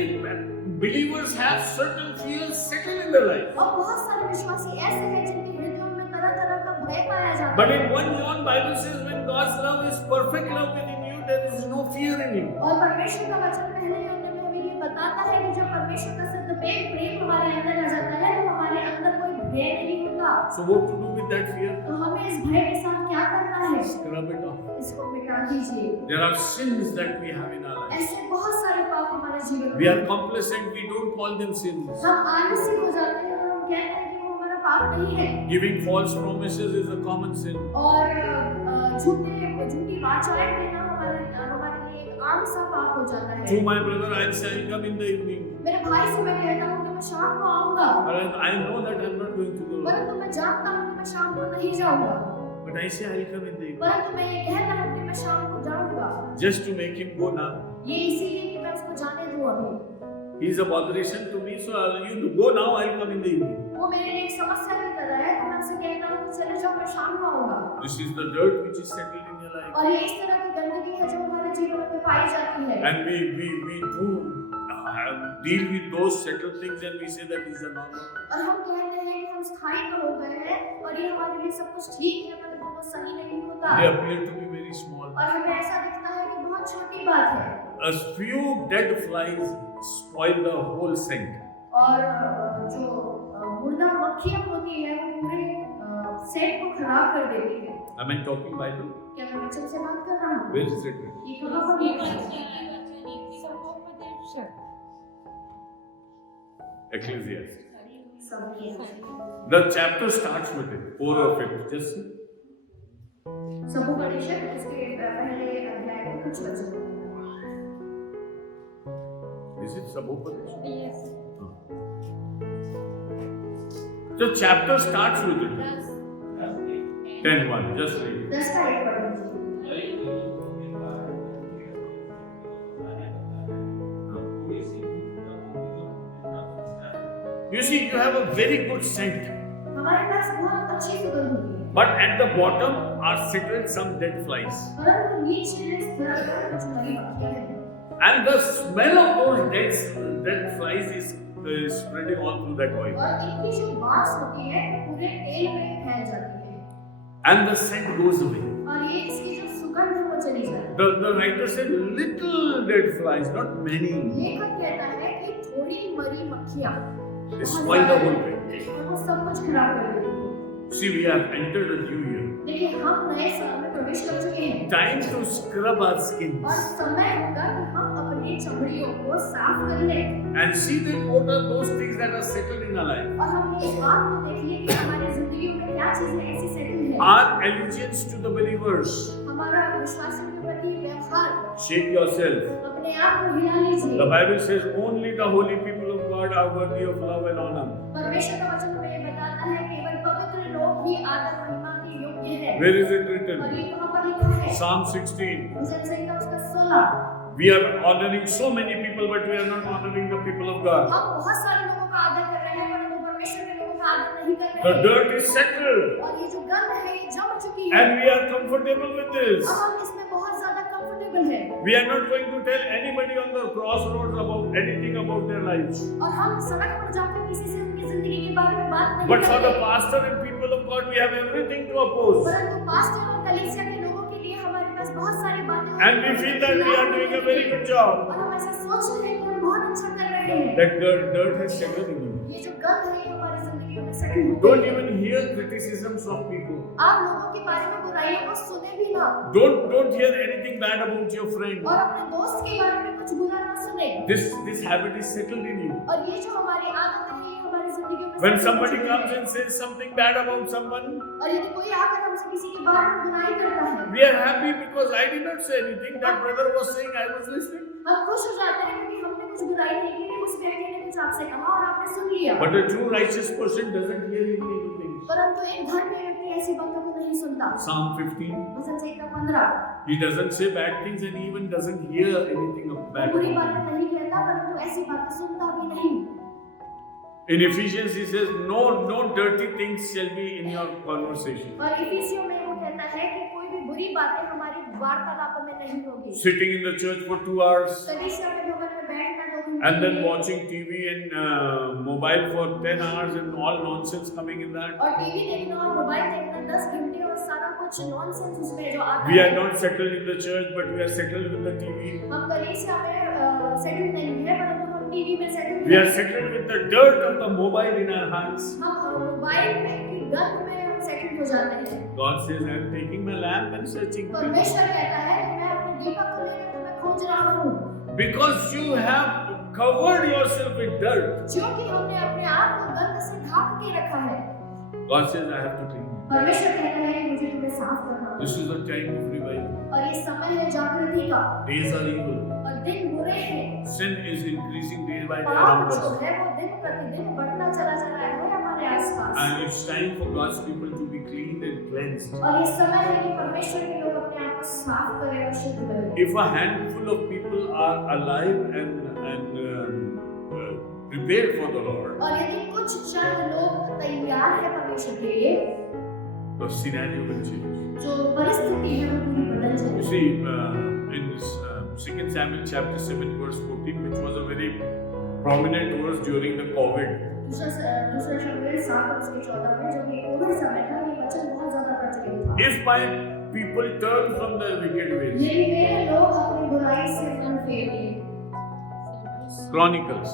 believers have certain fears settled in their life. और बहुत सारे विश्वासी ऐसे हैं जिनके हृदयों में तरह-तरह का भय पाया जाता But है। in 1 John Bible says, when God's love is perfect love within you, there is no fear in you. और परमेश्वर का वचन पहले योहन्ना में हमें ये बताता है कि जब परमेश्वर का सत्य प्रेम हमारे अंदर आ जाता है तो हमारे अंदर कोई भय नहीं होगा। So what to do with that fear? तो हमें इस भय के साथ क्या करना है? Scrub it off. इसको मिटा दीजिए। There are sins that we have in our life. ऐसे बहुत सारे पाप हमारे जीवन We में are complacent, we don't call them sins. हम आलसी हो जाते हैं और हम कहते हैं कि वो हमारा पाप नहीं है। Giving false promises is a common sin. और झूठी वाचाएं देना हमारे लिए एक आम सा पाप हो जाता है। To my brother, I'll say I'll come in the evening. मेरे भाई से मैं कहता हूँ कि मैं शाम को आऊँगा, But I know that I'm not going to go. परंतु मैं जानता हूँ कि मैं शाम को नहीं जाऊँगा। But I say I'll come in the evening. परंतु मैं ये कहता हूँ कि मैं शाम को जाऊँगा, Just to make him go now. ये इसीलिए कि मैं उसको जाने दूँ अभी। He's a botheration to me, so you go now, I'll come in the evening. वो मेरे लिए एक समस्या की तरह है, तो मैं उसे कहता हूँ कि चले जाओ, मैं शाम को आऊँगा। This is the dirt which is settled in your life. और ये इस तरह की गंदगी है जो हमारे जीवन में पाई जाती है। And we do deal with those settled things and we say that these are normal. और हम कहते हैं कि हम स्थायी तो हो गए हैं और ये हमारे लिए सब कुछ ठीक है, परंतु वो सही नहीं होता। They appear to be very small. और हमें ऐसा दिखता है कि बहुत छोटी बात है। A few dead flies spoil the whole scent. और जो मुर्दा मक्खियाँ होती है वो पूरे सेट को खराब कर देती है। Am I talking Bible? क्या मैं वचन से बात कर रहा हूँ? Where is it written? ये कहाँ पर ये लिखा है? Ecclesiastes. सबूपदेश। The chapter starts with it, 4 or 5. Just see. सबूपदेश उसके पहले अध्याय में कुछ वचन। Is it Sabhopadesh? Yes. The chapter starts with it. 10:1. Just read it. 10 का एक पढ़ लीजिए। You see, you have a very good scent, हमारे पास बहुत अच्छी सुगंध होती है, but at the bottom are settled some dead flies. परंतु नीचे इस तरह पर कुछ मरी मक्खियाँ हैं। And the smell of those dead flies is spreading all through that oil. और इनकी जो बांस होती है वो पूरे तेल में फैल जाती है And the scent goes away. और ये इसकी जो सुगंध है वो चली जाती है। The writer said little dead flies, not many. लेखक कहता है कि थोड़ी मरी मक्खियाँ They spoil the whole thing. और वो सब कुछ खराब कर देती है। See, we have entered a new year. देखिए हम नए साल में प्रवेश कर चुके हैं Time to scrub our और skins समय होगा कि हम अपनी चमड़ियों को साफ कर लें and see that what are those things that are settled in our life. और हम इस बात को देखिए कि हमारी जिंदगी में क्या चीजें ऐसी सेटल है। Our allegiance to the believers. हमारा विश्वासियों के प्रति व्यवहार, Shake yourself. अपने आप को हिला लीजिए। The Bible says only the holy people of God are worthy of love and honor. परमेश्वर का वचन हमें बताता है केवल पवित्र लोग ही आदर महिमा के योग्य हैं। Where is it और written? ये कहाँ पर लिखा है? Psalm 16. भजन संहिता उसका 16। We are honoring so many people, but we are not honoring the people of God. हम बहुत सारे लोगों का आदर कर रहे हैं परंतु परमेश्वर के लोगों का आदर नहीं कर The रहे हैं। dirt is settled, और ये जो गंध है ये जम चुकी है and we are comfortable with this. और हम इसमें बहुत ज्यादा कंफर्टेबल हैं We are not going to tell anybody on the crossroads about anything about their lives. और हम सड़क पर जाकर किसी से उनकी जिंदगी के बारे में बात नहीं But for the करेंगे। pastor and people of God, we have everything to oppose. परंतु पास्टर और कलीसिया के लोगों के लिए हमारे पास बहुत सारी बातें होती And we हैं। feel that we are doing a very good job. और हम ऐसा सोच रहे हैं कि हम बहुत अच्छा कर रहे हैं। That dirt has settled in you. ये जो गंध है ये हमारी जिंदगी में सेटल हो Don't गई है। even hear criticisms of people. आप लोगों के बारे में बुराइयों को सुने भी ना Don't hear anything bad about your friend. और अपने दोस्त के बारे में कुछ बुरा ना सुने। This habit is settled in you. और ये जो हमारी आदत है ये हमारी जिंदगी में When settle हो somebody चुकी comes है। and says something bad about someone, और यदि कोई आकर हमसे किसी के बारे में बुराई करता है we are happy because I did not say anything. That brother was saying, I was listening. हम खुश हो जाते हैं क्योंकि हमने कुछ बुराई नहीं की, उस व्यक्ति ने कुछ आपसे कहा और आपने सुन लिया। But a true righteous person doesn't hear illegal things. परंतु एक धर्मी व्यक्ति ऐसी बातों को नहीं सुनता। Psalm 15. Bhajan Samhita 15। He doesn't say bad things and he even doesn't hear anything of वो bad. बुरी बातें नहीं कहता परंतु ऐसी बातें सुनता भी नहीं। In Ephesians, he says, no dirty things shall be in your conversation. और इफिसियों में वो कहता है कि कोई भी बुरी बातें हमारी वार्तालाप में नहीं होगी। Sitting in the church for 2 hours कलीसिया में भवन में बैठना 2 घंटे and then watching TV and mobile for 10 hours and all nonsense coming in that. और टीवी देखना और मोबाइल देखना 10 घंटे और सारा कुछ नॉनसेंस उसमें जो आता We है। are not settled in the church, but we are settled with the TV. हम कलीसिया में सेटल नहीं है परंतु हम टीवी में सेटल We are हैं। settled with the dirt of the mobile in our hands. हम मोबाइल में की गंध में हम सेटल हो जाते हैं। God says, I am taking my lamp and searching for you. परमेश्वर कहता है कि मैं अपने दीपक को लेकर मैं खोज रहा हूँ, Because you have covered yourself with dirt. क्योंकि हमने अपने आप को गंद से ढक के रखा है। God says, I have to clean you. परमेश्वर कहता है कि मुझे तुम्हें साफ करना होगा। This is the time of revival. और ये समय है जागृति का, Days are evil. और दिन बुरे हैं। Sin is increasing day by day पाप around जो us. है वो दिन प्रतिदिन बढ़ता चला जा रहा है हमारे आसपास। And it's time for God's people to be cleaned and cleansed. और ये समय है कि परमेश्वर के लोग अपने आप को साफ करें और शुद्ध करें। If a handful of people are alive and prepared for the Lord, और यदि कुछ चंद लोग तैयार हैं परमेश्वर के लिए, the scenario will change. जो परिस्थिति है वो पूरी बदल You जाएगी। see, in 2 Samuel chapter 7 verse 14, which was a very prominent verse during the COVID. दूसरा शमूएल 7:14 में जो कि कोविड समय था, ये वचन बहुत ज्यादा प्रचलित था। If my people turn from their wicked ways. यदि मेरे लोग अपनी बुराई से मन फेर लें। Chronicles,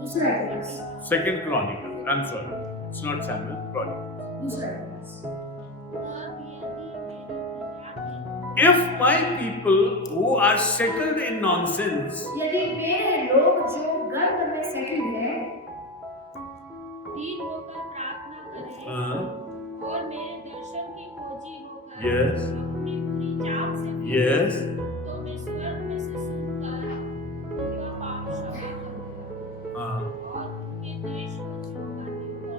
दूसरा इतिहास, 2nd Chronicles. I'm sorry, it's not Samuel. Chronicles. दूसरा इतिहास। If my people who are settled in nonsense यदि मेरे लोग जो गंद में सेटल हैं, दीन होकर प्रार्थना करें और मेरे दर्शन की खोजी होकर Yes. अपनी बुरी चाल से फिरें, Yes. तो मैं स्वर्ग में से सुनकर उनका पाप क्षमा करूंगा और उनके देश को जीवन दूंगा।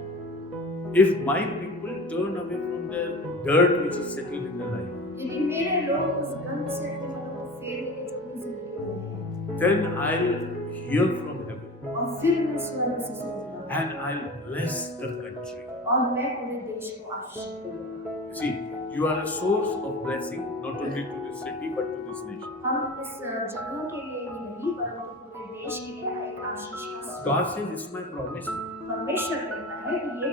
If my people turn away from their dirt which is settled in their life, यदि मेरे लोग उस गंद से अपने मनों को फेर लें जो उनकी जिंदगी में है, then I'll hear from heaven और फिर मैं स्वर्ग से सुनूंगा and I'll bless the country. और मैं पूरे देश को आशीष दूंगा। You see, you are a source of blessing not only to this city but to this nation. हम इस जगह के लिए ही नहीं परंतु पूरे देश के लिए एक आशीष का स्रोत। God says, "It's my promise." परमेश्वर कहता है कि ये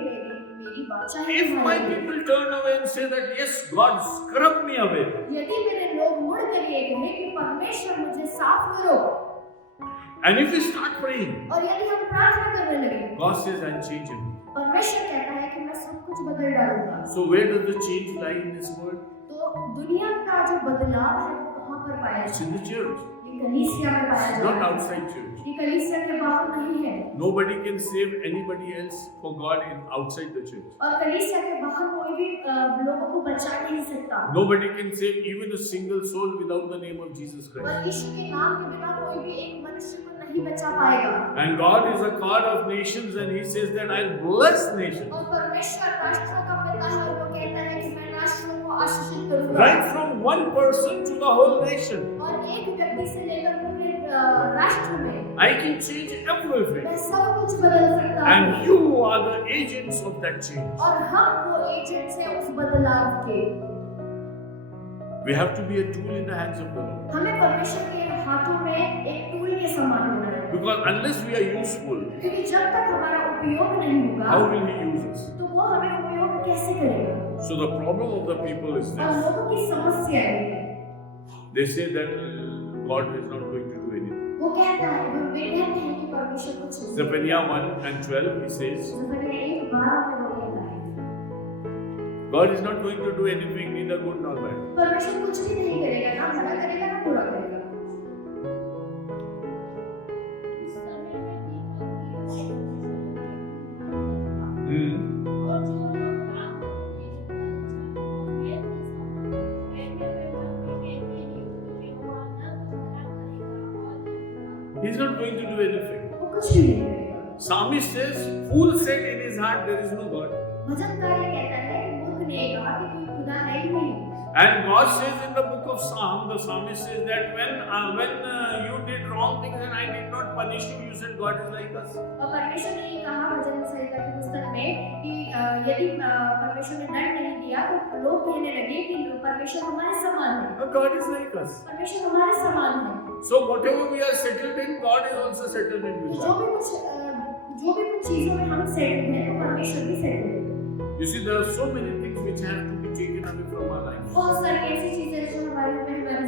मेरी वाचा है If my तुम्हारे लिए। people turn away and say that, "Yes, God, scrub me away," यदि मेरे लोग मुड़ कर ये कहें कि परमेश्वर मुझे साफ करो, and if we start praying, और यदि हम प्रार्थना करने लगे, God says, "I'll change it." परमेश्वर कहता है कि मैं सब कुछ बदल डालूंगा। So where does the change lie in this world? तो दुनिया का जो बदलाव है वो कहाँ पर पाया It's जाए? in the church, ये कलीसिया में पाया not जाए। outside church. ये कलीसिया के बाहर नहीं है, Nobody can save anybody else for God in outside the church. और कलीसिया के बाहर कोई भी लोगों को बचा नहीं सकता। Nobody can save even a single soul without the name of Jesus Christ. और यीशु के नाम के बिना कोई भी एक मनुष्य को नहीं बचा पाएगा। And God is a God of nations, and He says that I'll bless nations. और परमेश्वर राष्ट्रों का पिता है और वो कहता है कि मैं राष्ट्रों को आशीषित करूंगा। Right from one person to the whole nation. और एक व्यक्ति से लेकर पूरे राष्ट्र में I can change everything. मैं सब कुछ बदल सकता हूँ। And you are the agents of that change. और हम वो एजेंट्स हैं उस बदलाव के। We have to be a tool in the hands of the Lord. हमें परमेश्वर के हाथों में एक टूल के समान होना है। Because unless we are useful, क्योंकि जब तक हमारा उपयोग नहीं होगा, how will He use us? तो वो हमें उपयोग कैसे करेगा? So the problem of the people is और this. लोगों की समस्या ये है, They say that God is not going to do anything. वो कहता है, वो कहते हैं कि परमेश्वर कुछ नहीं। Zephaniah 1:12, he says, ज़फरिया 1:12 में वो कहता है, God is not going to do anything, neither good nor bad. परमेश्वर कुछ भी नहीं करेगा, ना भला करेगा ना बुरा करेगा। उस समय में दीपक Hmm. और जो लोग रात को भी वेद के समान बैठे हुए मन में कहते हैं कि यहोवा न तो भला करेगा और न बुरा। He's not going to do anything. वो कुछ भी नहीं करेगा। Psalmist says, fool said in his heart, there is no God. भजनकार ये कहता है कि मूर्ख ने कहा कि कोई खुदा है ही नहीं। And God says in the book of Psalm, the psalmist says that when you did wrong things and I did not punish you, you said God is like us. और परमेश्वर ने ये कहा भजन संहिता की पुस्तक में कि यदि परमेश्वर ने दंड नहीं दिया तो लोग कहने लगे कि परमेश्वर हमारे समान है। But God is like us. परमेश्वर हमारे समान है। So whatever we are settled in, God is also settled in with जो us. भी कुछ चीजों में हम सेटल हैं तो परमेश्वर भी सेटल है। You see, there are so many things which have to be taken away from our life. बहुत सारी ऐसी चीजें हैं जो हमारी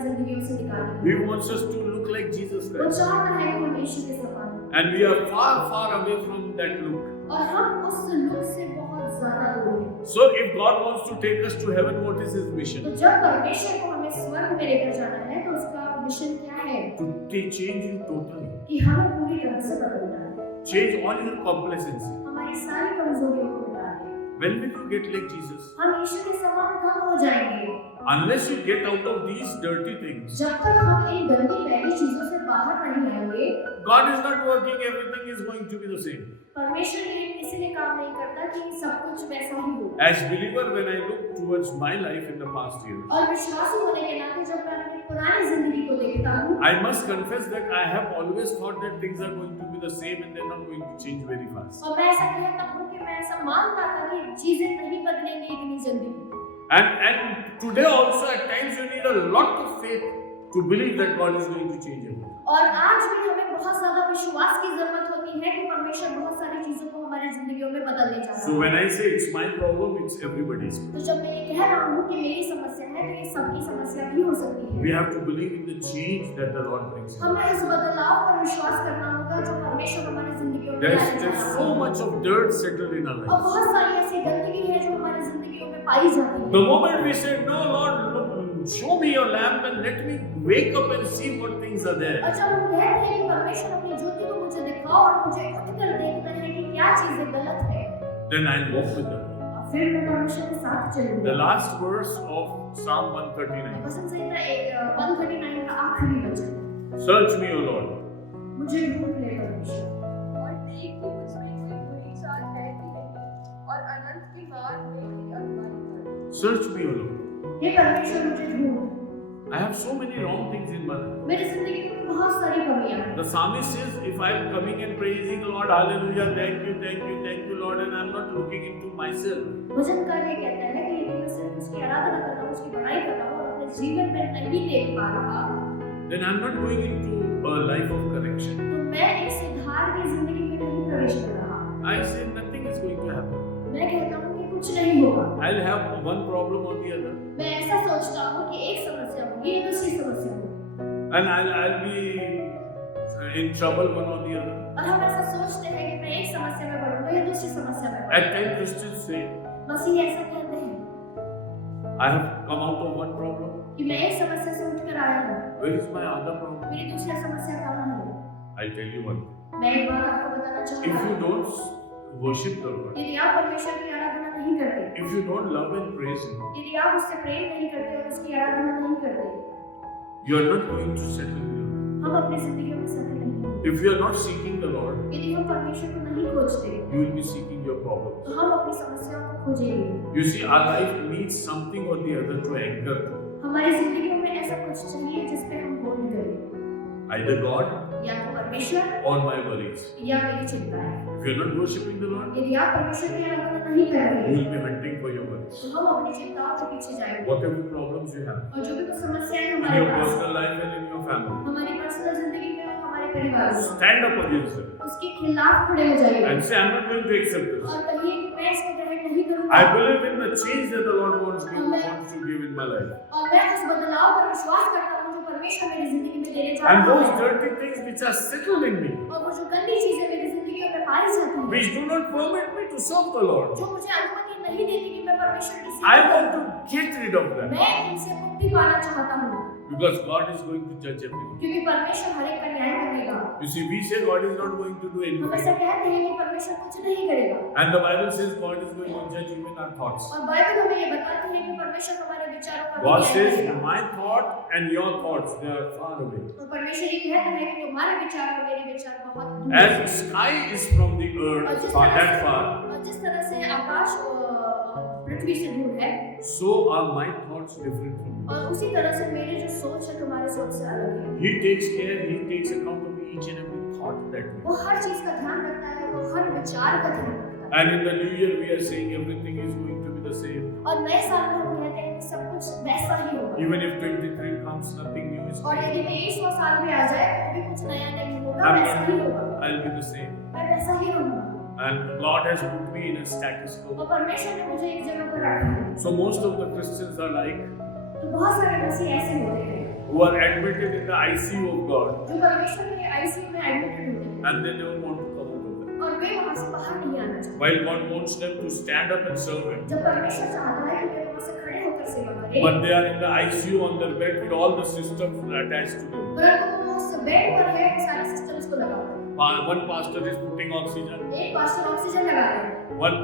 जिंदगियों से निकाली। He wants us to look like Jesus वो Christ. चाहता है कि हम यीशु के समान हों। And we are far, far away from that look. और हम उस लुक से बहुत ज्यादा दूर है। So if God wants to take us to heaven, what is His mission? तो जब परमेश्वर को हमें स्वर्ग में लेकर जाना है तो उसका मिशन क्या है? To change you totally. कि हमें पूरी तरह से बदलना है, Change all your complacency. हमारी सारी कमजोरियों को मिटा दें। When will you get like Jesus? हम ईश्वर के समान कम हो जाएंगे Unless you get out of these dirty things, जब तक हम इन गंदी मैली चीजों से बाहर नहीं आएंगे। God is not working, everything is going to be the same. परमेश्वर इसलिए काम नहीं करता कि सब कुछ वैसा ही हो। As believer, when I look towards my life in the past years, और विश्वासी होने के नाते जब मैं अपनी पुरानी जिंदगी को देखता हूँ, I must confess that I have always thought that things are going to be the same and they're not going to change very fast. और मैं ऐसा कहता हूँ कि मैं ऐसा मानता था कि चीजें नहीं बदलेंगी इतनी जल्दी। And today also at times you need a lot of faith to believe that God is going to change everything. और आज भी हमें बहुत ज्यादा विश्वास की जरूरत होती है कि परमेश्वर बहुत सारी चीजों को हमारी जिंदगियों में बदलने जा रहा So है। when I say it's my problem, it's everybody's. तो जब मैं ये कह रहा हूँ कि मेरी समस्या है तो ये सबकी समस्या भी हो सकती है। We have to believe in the change that the Lord brings. हमें इस बदलाव पर विश्वास करना होगा जो परमेश्वर हमारी जिंदगियों में लाने जा There's रहा so है। much of dirt settled in our और lives. बहुत सारी ऐसी गंदगी है जो हमारी जिंदगियों में पाई जाती है। The moment we say, no Lord, look, show me your lamp and let me wake up and see what things are there. और जब हम कहते हैं कि परमेश्वर अपनी ज्योति को मुझे दिखाओ और मुझे उठकर देखना है कि क्या चीजें गलत है, Then I'll walk with them. और फिर मैं परमेश्वर के साथ The चलूंगा। last verse of Psalm 139. वचन संहिता 139 का आखिरी वचन, Search me, O Lord. मुझे ढूंढ ले परमेश्वर और देख कि मुझमें कोई बुरी चाल है कि नहीं और अनंत के मार्ग में मेरी अगुवाई कर। Search me, O Lord. हे परमेश्वर मुझे ढूंढ। I have so many wrong things in my life. मेरी जिंदगी में बहुत सारी कमियां हैं। The psalmist says, if I'm coming and praising the Lord, hallelujah, thank you, Lord, and I'm not looking into myself, भजनकार ये कहता है कि यदि मैं सिर्फ उसकी आराधना करता हूँ, उसकी बड़ाई करता हूँ और अपने जीवन में नहीं देख पा रहा, then I'm not going into a life of correction. तो मैं एक सुधार की जिंदगी में नहीं प्रवेश कर रहा। I say nothing is going to happen. मैं कहता हूँ कि कुछ नहीं होगा। I'll have one problem or the other, मैं ऐसा सोचता हूँ कि एक समस्या होगी या दूसरी समस्या होगी, and I'll be in trouble one or the other. और हम ऐसा सोचते हैं कि मैं एक समस्या में पढ़ूंगा या दूसरी समस्या में पढ़ूंगा। At times Christians say, मसीह ऐसा कहते हैं I have come out of one problem. कि मैं एक समस्या से उठकर आया हूँ, Where is my other problem? मेरी दूसरी समस्या कहाँ है? I'll tell you one. मैं एक बात आपको बताना If चाहता you हूँ, don't worship the Lord, यदि आप परमेश्वर की आराधना नहीं करते, if you don't love and praise Him, यदि आप उससे प्रेम नहीं करते और उसकी आराधना नहीं करते, you are not going to settle in your life. हम अपनी जिंदगी में सफल नहीं होंगे। If you are not seeking the Lord, यदि हम परमेश्वर को नहीं खोजते, you will be seeking your problems. तो हम अपनी समस्याओं को खोजेंगे। You see, our life needs something or the other to anchor to. हमारी जिंदगी में ऐसा कुछ चाहिए जिस पे हम होल्ड करें, Either God या तो परमेश्वर or my worries. या मेरी चिंताएं। If you are not worshipping the Lord, यदि आप परमेश्वर की आराधना नहीं कर you रहे, will be hunting for your worries. तो हम अपनी चिंताओं के पीछे जाएंगे। Whatever problems you have और जो भी कुछ समस्याएं in हमारे your pass, personal life and in your family, हमारी पर्सनल जिंदगी में और हमारे परिवार में, stand up against them उसके खिलाफ खड़े हो जाइए and say, I'm not going to accept this. और कहिए कि मैं इसको ग्रहण नहीं I करूंगा। believe in the change that the Lord wants to give in my life. और मैं उस बदलाव पर विश्वास करता हूँ जो परमेश्वर मेरी जिंदगी में देने जा And रहा those है। dirty things which are settled in me, और वो जो गंदी चीजें मेरी जिंदगी में पाई जाती हैं, which do not permit me to serve the Lord, जो मुझे अनुमति नहीं देती कि मैं परमेश्वर की I सेवा want करूं, to get rid of them. मैं इनसे मुक्ति पाना चाहता हूँ, Because God is going to judge everything. क्योंकि परमेश्वर हर एक का न्याय करेगा। You see, we say God is not going to do हम ऐसा anything. कहते हैं कि परमेश्वर कुछ नहीं करेगा, And the Bible says God is going to judge even our thoughts. और बाइबल हमें ये बताती है कि परमेश्वर हमारे विचारों का भी God न्याय says, करेगा। my thought and your thoughts, they are far away. और परमेश्वर ये कहता है कि तुम्हारे विचार और मेरे विचार बहुत दूर हैं। As sky is from the earth, that far, और जिस तरह से आकाश पृथ्वी से दूर है, so are my thoughts different from you. और उसी तरह से मेरी जो सोच है तुम्हारे सोच से अलग है। He takes care, He takes account of each and every thought that we वो हर चीज का ध्यान रखता है, वो हर विचार का ध्यान रखता है। And in the new year, we are saying everything is going to be the same. और नए साल में हम कहते हैं कि सब कुछ वैसा ही होगा। Even if 23 comes, nothing new is और going. यदि 23वां साल भी आ जाए तो भी कुछ नया नहीं होगा, वैसा ही होगा। I'll be the same. मैं वैसा ही रहूंगा। And God has put me in a status और quo. परमेश्वर ने मुझे एक जगह पर रखा है। So most of the Christians are like, तो बहुत सारे मसीह ऐसे होते हैं who are admitted in the ICU of God, जो परमेश्वर के आईसीयू में एडमिटेड होते हैं and they don't want to come out of that. और वे वहाँ से बाहर नहीं आना चाहते। While God wants them to stand up and serve Him, जब परमेश्वर चाहता है कि वे वहाँ से खड़े होकर सेवा करें, but they are in the ICU on their bed with all the systems attached to them. परंतु वो उस बेड पर है सारे सिस्टम्स को लगा हुआ है। One pastor is putting oxygen, एक पास्टर ऑक्सीजन लगा रहे हैं one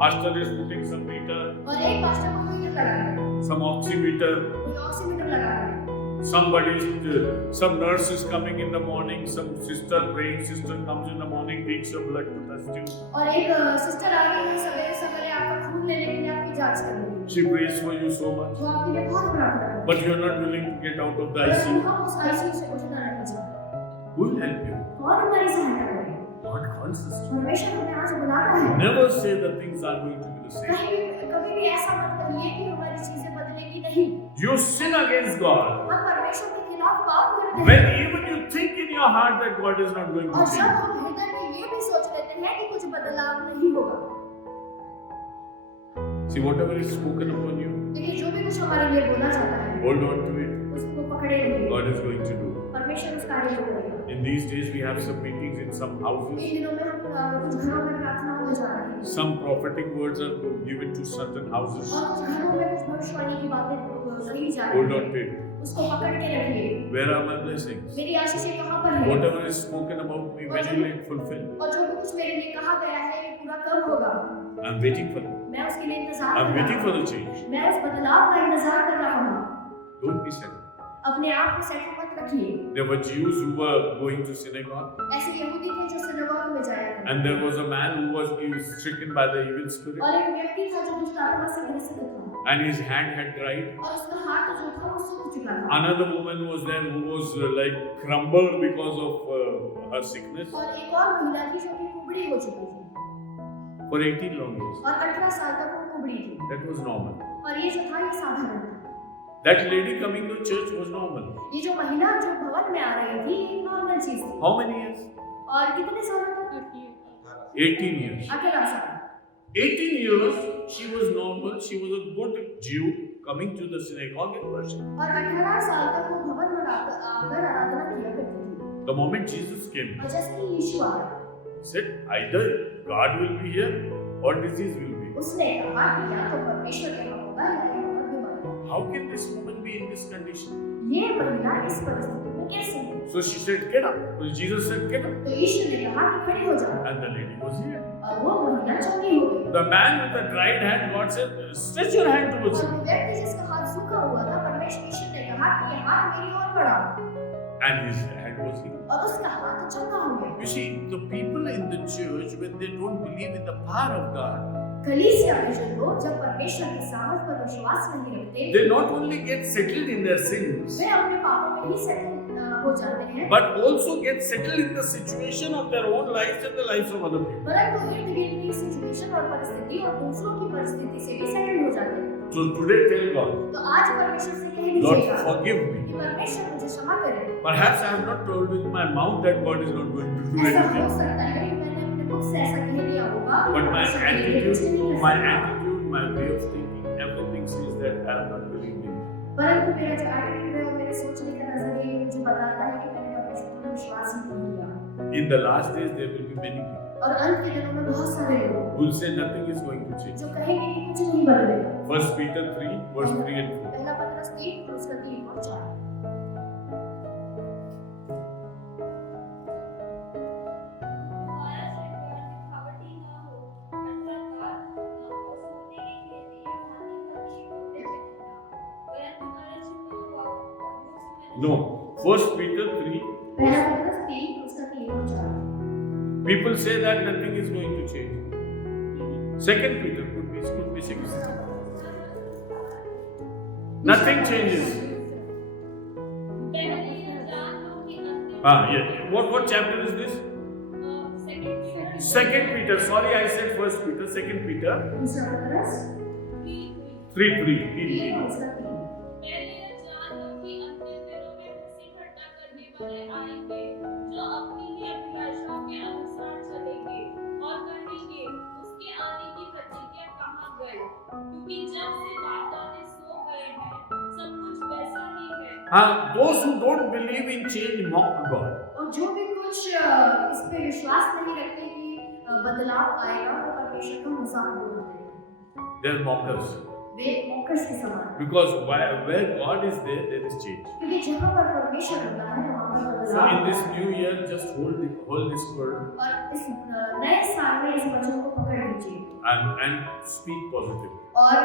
pastor is putting some meter, और एक पास्टर को मीटर लगा रहे हैं, some oximeter. कोई ऑक्सीमीटर लगा रहे हैं। Some nurse is coming in the morning, some sister, praying sister comes in the morning, takes your blood to test you. और एक सिस्टर आ गई है सवेरे सवेरे आपका खून लेने के लिए आपकी जांच करने के लिए। She prays for you so much, वो आपके लिए बहुत प्रार्थना करती है। but you are not willing to get out of the परंतु ICU. हम उस आईसीयू से उठना नहीं चाहते। Who will help you? कौन हमारी सहायता करेगा? God calls us. परमेश्वर हमें आज बुलाता है। Never say that things are going to be the same. कभी भी ऐसा मत कहिए कि हमारी चीजें बदलेगी नहीं। You sin against God हम परमेश्वर के खिलाफ पाप करते when हैं even you think in your heart that God is not going और to जब change. हम हृदय में ये भी सोच लेते हैं कि कुछ बदलाव नहीं होगा। See, whatever is spoken upon you, देखिए जो भी कुछ हमारे लिए बोला जाता है hold on to it. उसको पकड़े रहिए। God is going to do. परमेश्वर उस कार्य को करेगा। In these days, we have some meetings in some in houses. दिनों में हम कुछ घरों में प्रार्थनाओं में जा रहे हैं Some prophetic words are given to certain houses. और कुछ घरों में कुछ भविष्यवाणी की बातें कही जा Hold रही on हैं। to it. उसको पकड़ के रखिए। Where are my blessings? मेरी आशीषें कहाँ पर है? Whatever is spoken about me, when will it fulfill? और जो भी कुछ मेरे लिए कहा गया है ये पूरा कब होगा? I'm waiting for it. मैं उसके लिए इंतजार I'm कर रहा waiting for हूँ। the change. मैं उस बदलाव का इंतजार कर रहा हूँ। Don't be settled. अपने आप को सेट मत रखिए। There were Jews who were going to synagogue, ऐसे यहूदी थे जो सिनेगोग में जाया करते and there was a man who was stricken by the evil spirit, और एक व्यक्ति था जो दुष्ट आत्मा से ग्रसित था and his hand had dried. और उसका हाथ जो था वो सूख चुका था Another woman was there who was like crumbled because of her sickness और एक और महिला थी जो कि कुबड़ी हो चुकी थी for 18 long years. और 18 साल तक वो कुबड़ी थी That was normal. और ये जो था ये साधारण था। That lady coming to church was normal. ये जो महिला जो भवन में आ रही थी ये नॉर्मल चीज थी How many years? और कितने सालों तक? 18 years. 18 साल 18 years, she was normal. She was a good Jew coming to the synagogue and worship. और 18 साल तक वो भवन में आकर आराधना किया करती थी The moment Jesus came, और जैसे ही यीशु आया he said, either God will be here or disease will be. उसने कहा कि या तो परमेश्वर यहाँ होगा या यहाँ पर बीमारी। How can this woman be in this condition? ये महिला इस परिस्थिति में कैसे है? So she said, get up. So Jesus said, get up. तो यीशु ने कहा कि खड़ी हो जाओ And the lady was here. और वो महिला चंगी हो गई। The man with the dried hand, God said, stretch your hand towards और me. वो व्यक्ति जिसका हाथ सूखा हुआ था परमेश्वर यीशु ने कहा कि ये हाथ मेरी ओर बढ़ाओ And his hand was healed. और उसका हाथ चंगा हो गया। You see, the people in the church, when they don't believe in the power of God, कलीसिया में जो लोग जब परमेश्वर की सामर्थ पर विश्वास नहीं रखते they not only get settled in their sins, वे अपने पापों में ही सेटल हो जाते हैं but also get settled in the situation of their own lives and the lives of other people. परंतु इर्द गिर्द की सिचुएशन और परिस्थिति और दूसरों की परिस्थिति से भी सेटल हो जाते हैं। So today tell God, तो आज परमेश्वर से कह Lord, दीजिएगा forgive me. कि परमेश्वर मुझे क्षमा करे। Perhaps I have not told with my mouth that God is not going to do ऐसा हो anything. सकता है कि मैंने अपने मुख से ऐसा कह दिया होगा But my परमेश्वर मेरे लिए कुछ नहीं attitude, कर my सकता। attitude, my way of thinking, everything says that I am not believing. परंतु मेरा जो एटीट्यूड है वो मेरे सोचने का नजरिया मुझे बताता है कि मैंने परमेश्वर पर विश्वास ही नहीं किया। In the last days, there will be many people और अंत के दिनों में बहुत सारे लोग who will say nothing is going to change. जो कहेंगे कि कुछ नहीं बदलेगा। 1 Peter 3, verse 3 and 4. पहला पत्रस 3 और उसका 3 और 4। तुम्हारा श्रृंगार दिखावटी न हो, अर्थात न हो सोने की खेती या भांति-भांति के कपड़े पहनना, वरन तुम्हारा छिपा हुआ मुख से No, 1 Peter 3, पहला पत्रस 3 और उसका 3 और 4। people say that nothing is going to change. 2 Peter could be 6. Nothing changes. पहले यह जान लो कि अंतिम Yeah. What chapter is this? second 2 Peter. Sorry, I said 1 Peter. 2 Peter दूसरा पत्रस 3, 3. 3 और उसका 3। पहले यह जान लो कि अंतिम दिनों में हंसी ठट्टा करने वाले आएंगे, जो अपनी ही अभिलाषाओं के अनुसार चलेंगे और कहेंगे, उसके आने की प्रतिज्ञा कहाँ गई? क्योंकि जब से बाप-दादे सो गए हैं, सब कुछ वैसा ही है। Those who don't believe in change mock God. और जो भी कुछ इस पे विश्वास नहीं रखते कि बदलाव आएगा तो परमेश्वर का मजाक उड़ाते हैं। They are mockers. वे मौकस के समान हैं। Because where God is there is change. क्योंकि जहाँ पर परमेश्वर होता है वहाँ पर So बदलाव in this होता है। new year, just hold this word और इस नए साल में इस वचन को पकड़ लीजिए and speak positive. और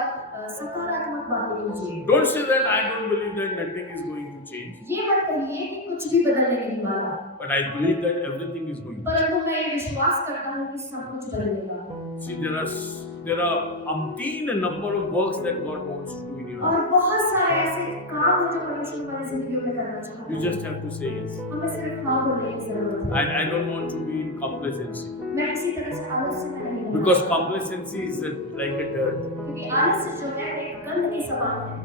सकारात्मक बातें कीजिए। Don't say that I don't believe that nothing is going to change. ये मत कहिए कि कुछ भी बदलने नहीं वाला, But I believe that everything is going to change. परंतु मैं ये विश्वास करता हूँ कि सब कुछ बदलेगा। See, there are umpteen number of works that God wants to do in your और life. बहुत सारे ऐसे काम हैं जो परमेश्वर हमारी जिंदगी में करना चाहता You है। just have to say yes. हमें सिर्फ हाँ बोलने की जरूरत है। I don't want to be in complacency. मैं किसी तरह से आलस्य में नहीं रहूँगा। Because complacency is like a dirt. क्योंकि आलस्य जो है एक गंध के समान है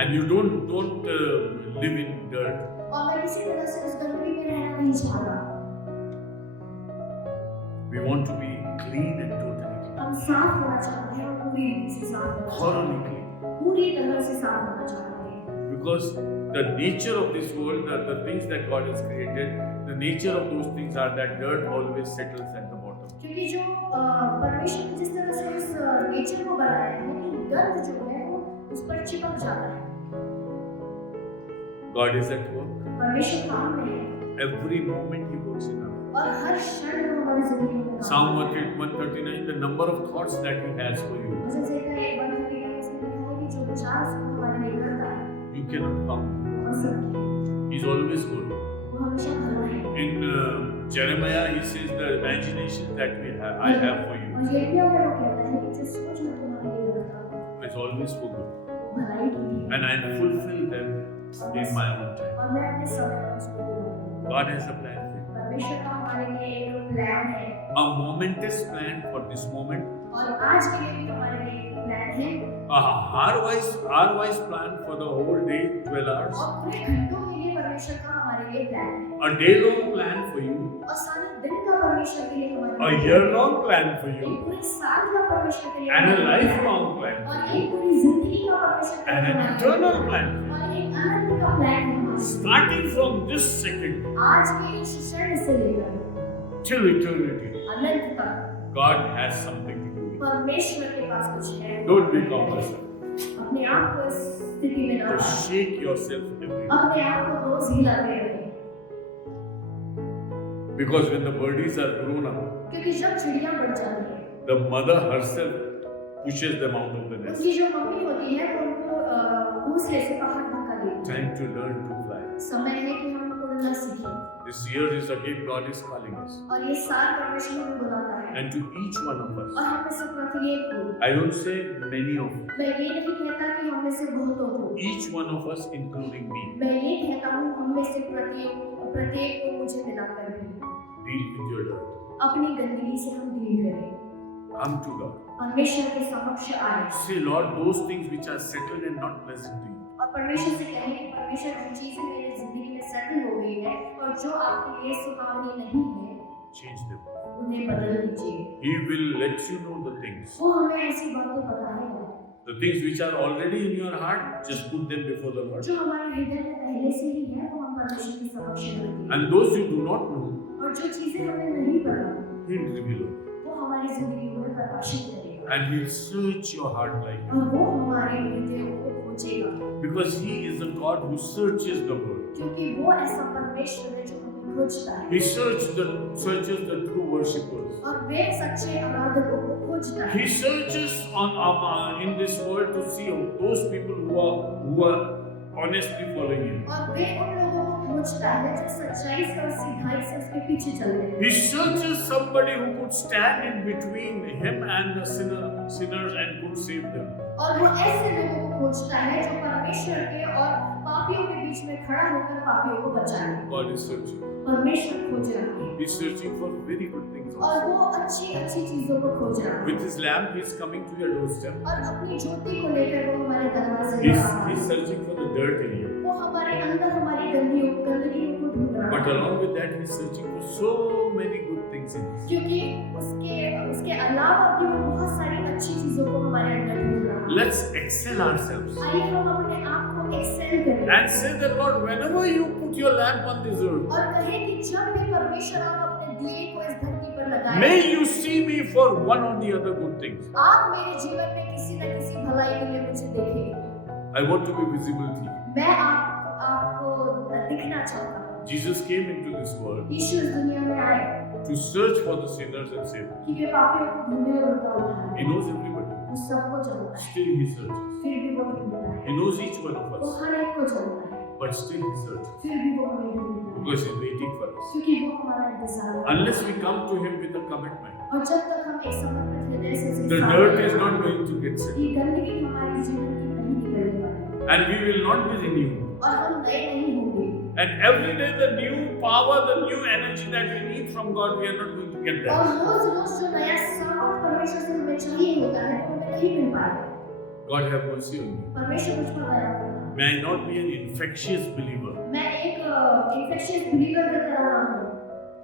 And you don't live in dirt. और मैं किसी तरह से उस गंदगी में रहना नहीं चाहता। We want to be clean and totally clean. हम साफ होना चाहते हैं और पूरी रीति से साफ होना चाहते Thoroughly हैं। clean. पूरी तरह से साफ होना चाहते हैं। Because the nature of this world, the things that God has created, the nature of those things are that dirt always settles at the bottom. क्योंकि जो परमेश्वर ने जिस तरह से उस नेचर को बनाया है कि गंध जो है वो उस पर चिपक जाता है। God is at work. परमेश्वर काम में है Every moment He works in our life. और हर क्षण वो हमारी जिंदगी में काम Psalm करता है। 139, the number of thoughts that He has for you, भजन संहिता 139 इसमें लिखा है कि जो विचार उसको हमारे लिए करता है you cannot count. वो सबके He's always good. वो हमेशा भला है। In Jeremiah, He says the imagination that I have for you और यिर्मयाह में वो कहता है कि जो सोच मैं तुम्हारे लिए रखता हूँ is always for good, वो भलाई के लिए है। and I fulfill them in my own time. और मैं अपने समय पर उसको पूरा करूँगा। God has a plan for you. परमेश्वर का हमारे लिए एक प्लान है A momentous plan for this moment. और आज के लिए भी हमारे लिए एक प्लान है A hour-wise plan for the whole day, 12 hours. और पूरे घंटों के लिए परमेश्वर का हमारे लिए प्लान है A day-long plan for you. और सारे दिन का परमेश्वर के लिए हमारे A लिए year-long plan for एक you. पूरे साल का परमेश्वर के लिए And a हमारे लिए lifelong plan है। for और you. एक पूरी जिंदगी का परमेश्वर के And लिए an हमारे लिए eternal है। plan for you. और एक अनंत का प्लान है हमारे लिए। Starting from this second आज के इस क्षण से लेकर till eternity, अनंत तक God has something to do with it. परमेश्वर के पास कुछ है। Don't be complacent. अपने आप को इस स्थिति में ना Just डालें। shake yourself every day. अपने आप को रोज हिलाते रहें Because when the birdies are grown up, क्योंकि जब चिड़िया बढ़ जाती है the mother herself pushes them out of the nest. उसकी जो मम्मी होती है वो उनको घोंसले से बाहर धक्का देती है। Time to learn to fly. समय है कि हम उड़ना सीखें This year is again God is calling us. और ये साल परमेश्वर हमें बुलाता है And to each one of us. और हम में से प्रत्येक को I don't say many of you. मैं ये नहीं कहता कि हम में से बहुतों को Each one of us, including me, मैं ये कहता हूँ हम में से प्रत्येक को मुझे मिलाकर भी deal with your dirt. अपनी गंदगी से हम डील करें Come to God. परमेश्वर के समक्ष आए Say, Lord, those things which are settled and not pleasant to you, और परमेश्वर से कहें कि परमेश्वर जो चीजें मेरी जिंदगी में सेटल हो गई है और जो आपके लिए सुहावनी नहीं है change them. उन्हें बदल दीजिए। He will let you know the things. वो हमें ऐसी बातें बताएगा The things which are already in your heart, just put them before the Lord. जो हमारे हृदय में पहले से ही है वो हम परमेश्वर के समक्ष रखते हैं And those you do not know, और जो चीजें हमें नहीं पता He'll reveal it. वो हमारी जिंदगी में प्रकाशित करेगा And He'll search your heart like that. और वो हमारे हृदय को खोजेगा Because He is the God who searches the world. क्योंकि वो ऐसा परमेश्वर है जो हमें खोजता है He searches the true worshippers. और वे सच्चे आराधकों को खोजता है He searches in this world to see those people who are honestly following Him. और वे उन लोगों को खोजता है जो सच्चाई से और सीधाई से उसके पीछे चल रहे हैं He searches somebody who could stand in between Him and the sinners and could save them. और वो ऐसे लोगों को खोजता है जो परमेश्वर के और पापियों के बीच में खड़ा होकर पापियों को बचाए God is searching. परमेश्वर खोज रहा है He's searching for very good things also. और वो अच्छी अच्छी चीजों को खोज रहा है With His lamp, He's coming to your doorstep. और अपनी ज्योति को लेकर वो हमारे दरवाजे पर आ रहा He's है searching for the dirt in you. वो हमारे अंदर हमारी गंदगियों को ढूंढ रहा But है along with that, He's searching for so many good things in us. क्योंकि उसके अलावा भी वो बहुत सारी अच्छी चीजों को हमारे अंदर ढूंढ रहा है Let's excel ourselves. आइए हम अपने आप को एक्सेल करें And say that, Lord, whenever you put your lamp on this earth, और कहें कि जब भी परमेश्वर आप अपने दिए को इस धरती पर लगाए। May you see me for one or the other good things. आप मेरे जीवन में किसी न किसी भलाई के लिए मुझे देखेंगे। I want to be visible to you. मैं आपको दिखना चाहता हूँ। Jesus came into this world यीशु इस दुनिया में आए to search for the sinners and save them. कि वे पापियों को ढूंढे और उनका उद्धार He करे। knows everybody. वो सबको जानता है, Still he searches. फिर भी वो ढूंढता है। He knows each one of वो us. हर एक को जानता है, But still he searches. फिर भी वो हमें ढूंढता है, Because he's waiting for us. क्योंकि वो हमारा इंतजार करता है। Unless we come to him with a commitment, और जब तक हम एक समर्पित हृदय से उसके the सामने dirt is आते not हैं, going to get set. ये गंदगी हमारे जीवन की नहीं निकलने वाली है And we will not be renewed. और हम नए नहीं होंगे। And every day the new power, the new energy that we need from God, we are not going to get और that. रोज रोज जो नया सामर्थ परमेश्वर से हमें चाहिए होता है वो हमें नहीं मिल पाएगा। God have mercy on me. परमेश्वर मुझ पर दया करें। May I not be an infectious believer मैं एक इन्फेक्शियस बिलीवर की तरह ना हूँ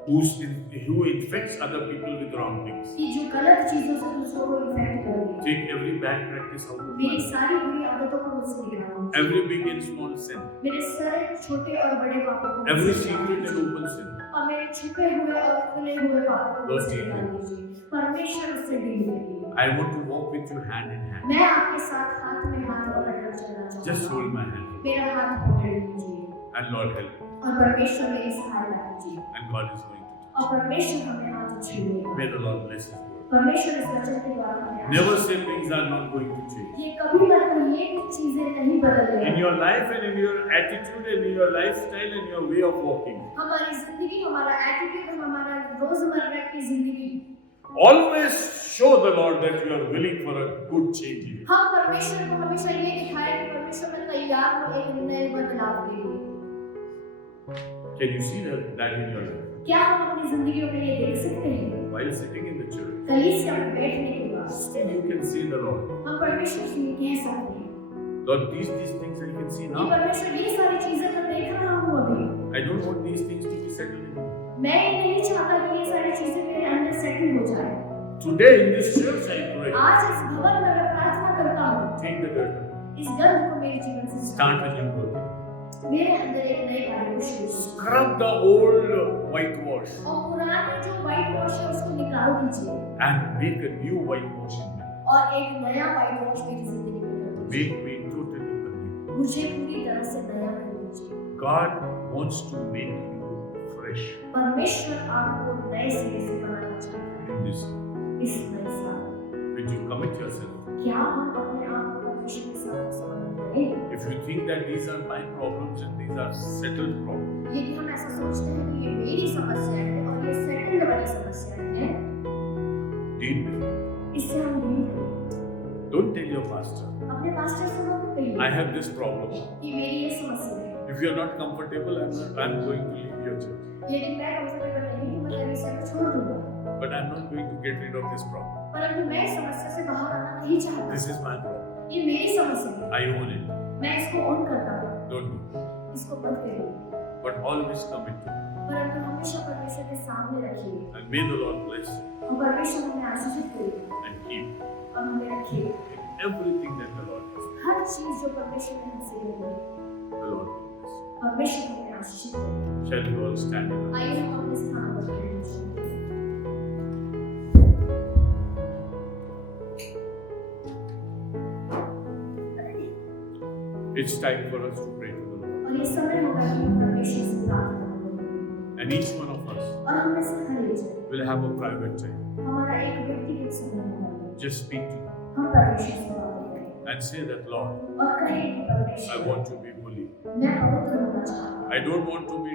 who infects other people with wrong things. कि जो गलत चीजों से दूसरों को इन्फेक्ट कर दे। Take every bad practice out of मेरी me. सारी बुरी आदतों को मुझसे निकालो। Every big and small sin. मेरे सारे छोटे और बड़े पापों को Every मुझसे secret निकालो। and open sin. और मेरे छुपे हुए और खुले हुए पापों को Lord, मुझसे deal निकाल with दीजिए। परमेश्वर उससे डील करिए। I want to walk with you hand in hand. मैं आपके साथ हाथ में हाथ रखकर चलना चाहता Just हूँ। hold my hand. मेरा हाथ पकड़ लीजिए And Lord help me. और परमेश्वर मेरी सहायता कीजिए And God is going to touch. और परमेश्वर हमें हाथ छुएगा। May the Lord bless His word. परमेश्वर इस वचन के द्वारा हमें Never Ashish say things are not going to change. ये कभी ना कहिए कि चीजें नहीं बदलेंगी। In your life and in your attitude and in your lifestyle and your way of walking. हमारी जिंदगी, हमारा एटीट्यूड, हमारा रोजमर्रा की जिंदगी, Always show the Lord that you are willing for a good change. हम परमेश्वर को हमेशा ये दिखाएं कि परमेश्वर में तैयार हो एक नए बदलाव के लिए। Can you see that in your life? क्या हम अपनी जिंदगियों में ये देख सकते हैं? While sitting in the church, कलीसिया में बैठने के बाद still you can say the Lord. हम परमेश्वर से ये कह सकते हैं Lord, these things I can see कि now. परमेश्वर ये सारी चीजें मैं देख रहा हूँ अभी। I don't want these things to be settled in me. मैं ये नहीं चाहता कि ये सारी चीजें मेरे अंदर सेटल हो जाए। Today in this church I pray. आज इस भवन में मैं प्रार्थना करता हूँ, Take the dirt away. इस गंध को मेरे जीवन से Start a new work. मेरे अंदर एक नई कार्य को शुरू करो। Scrub the old whitewash और पुराने जो व्हाइट वॉश है उसको निकाल दीजिए and make a new whitewash in me. और एक नया व्हाइट वॉश मेरी जिंदगी में कर दीजिए। Make me totally new. मुझे पूरी तरह से नया कर दीजिए। God wants to make you fresh परमेश्वर आपको नए सिरे से बनाना चाहता in this. है इस नए साल। When you commit yourself, क्या हम अपने आप को परमेश्वर के साथ समर्पित करें? if you think that these are my problems and these are settled problems, यदि हम ऐसा सोचते हैं कि ये मेरी समस्या है और ये सेटल्ड वाली समस्या है, deal with it. इससे हम डील करें। Don't tell your pastor, अपने पास्टर से मत कहिए I have this problem. कि मेरी ये समस्या है। If you are not comfortable, I'm going to leave your church. यदि मैं कंफर्टेबल नहीं हूँ, मैं कलीसिया को छोड़ दूंगा। But I'm not going to get rid of this problem. परंतु मैं इस समस्या से बाहर आना नहीं चाहता। This is my problem. ये मेरी समस्या है। I own it. मैं इसको ऑन करता हूँ। Don't do it. इसको मत करिए। But always commit to it. परंतु हमेशा परमेश्वर के सामने रखिए And may the Lord bless you और परमेश्वर हमें आशीषित करे and keep और हमें रखे in everything that the Lord has. हर चीज जो परमेश्वर ने हमसे ली है, The Lord will bless you. परमेश्वर हमें आशीषित करे। Shall we all stand in our आइए हम अपने स्थान पर खड़े हो जाएं। It's time for us to pray to the Lord. और ये समय होगा कि हम परमेश्वर से प्रार्थना करें And each one of us और हम में से हर एक will have a private time. हमारा एक व्यक्तिगत समय होगा। Just speak to Him हम परमेश्वर से बात करें and say that, Lord, और कहें कि I परमेश्वर want to be holy. मैं पवित्र होना चाहता हूँ। I don't want to be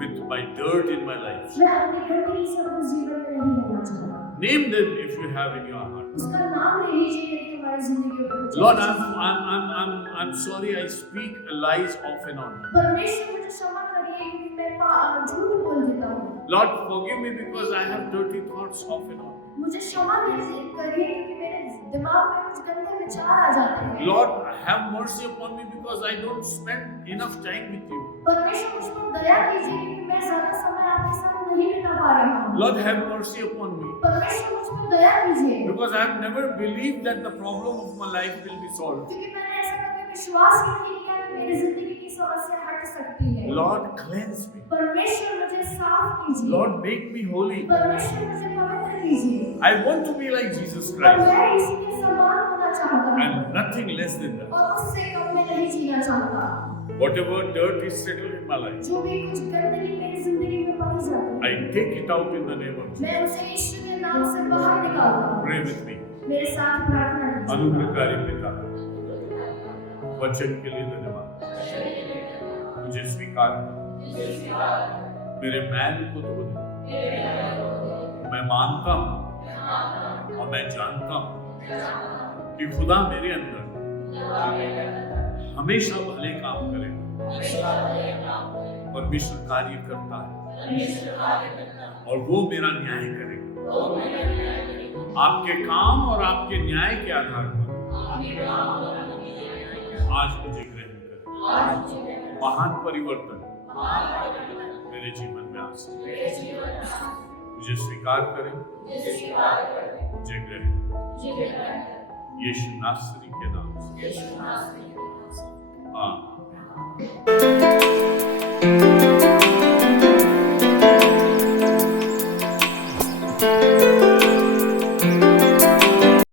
with my dirt in my life. मैं अपने गंदगी से अपने जीवन में नहीं रहना चाहता। Name them if you have in your heart. उसका नाम ले लीजिए यदि हमारी जिंदगी में कुछ Lord, ऐसी चीज़ है। I'm sorry I speak lies off and on. परमेश्वर मुझे क्षमा करिए क्योंकि मैं झूठ बोल देता हूँ। Lord, forgive me because I have dirty thoughts off and on. मुझे क्षमा करिए क्योंकि मेरे दिमाग में कुछ गंदे विचार आ जाते हैं। Lord, have mercy upon me because I don't spend enough time with you. परमेश्वर मुझ पर दया कीजिए क्योंकि मैं ज्यादा समय आपके साथ नहीं बिता पा रहा हूँ। Lord, have mercy upon me परमेश्वर मुझ पर दया कीजिए because I have never believed that the problem of my life will be solved. क्योंकि मैंने ऐसा कभी विश्वास ही नहीं किया कि मेरी जिंदगी की समस्या हट सकती है। Lord, cleanse me. परमेश्वर मुझे साफ कीजिए। Lord, make me holy. परमेश्वर मुझे पवित्र कीजिए। I want to be like Jesus और Christ मैं इसी के समान होना चाहता हूँ and nothing less than that. और उससे कम में नहीं जीना चाहता। Whatever dirt is settled in my life, जो भी कुछ गंदगी मेरी जिंदगी में पाई जाती है, I take it out in the name of Jesus. मैं उसे यीशु के नाम से बाहर निकालता हूँ। Pray with me. मेरे साथ प्रार्थना कीजिए। अनुग्रहकारी पिता, वचन के लिए धन्यवाद। मुझे स्वीकार कर, मेरे मैल को धो दे। मैं मानता हूँ और मैं जानता हूँ कि खुदा मेरे अंदर हमेशा भले काम करेगा, परमेश्वर कार्य करता है और वो मेरा न्याय करेगा। आपके काम और आपके न्याय के आधार पर आज मुझे ग्रहण करें। महान परिवर्तन मेरे जीवन में आ सके। मुझे स्वीकार करें, मुझे ग्रहण, यीशु नासरी के नाम से। आमीन।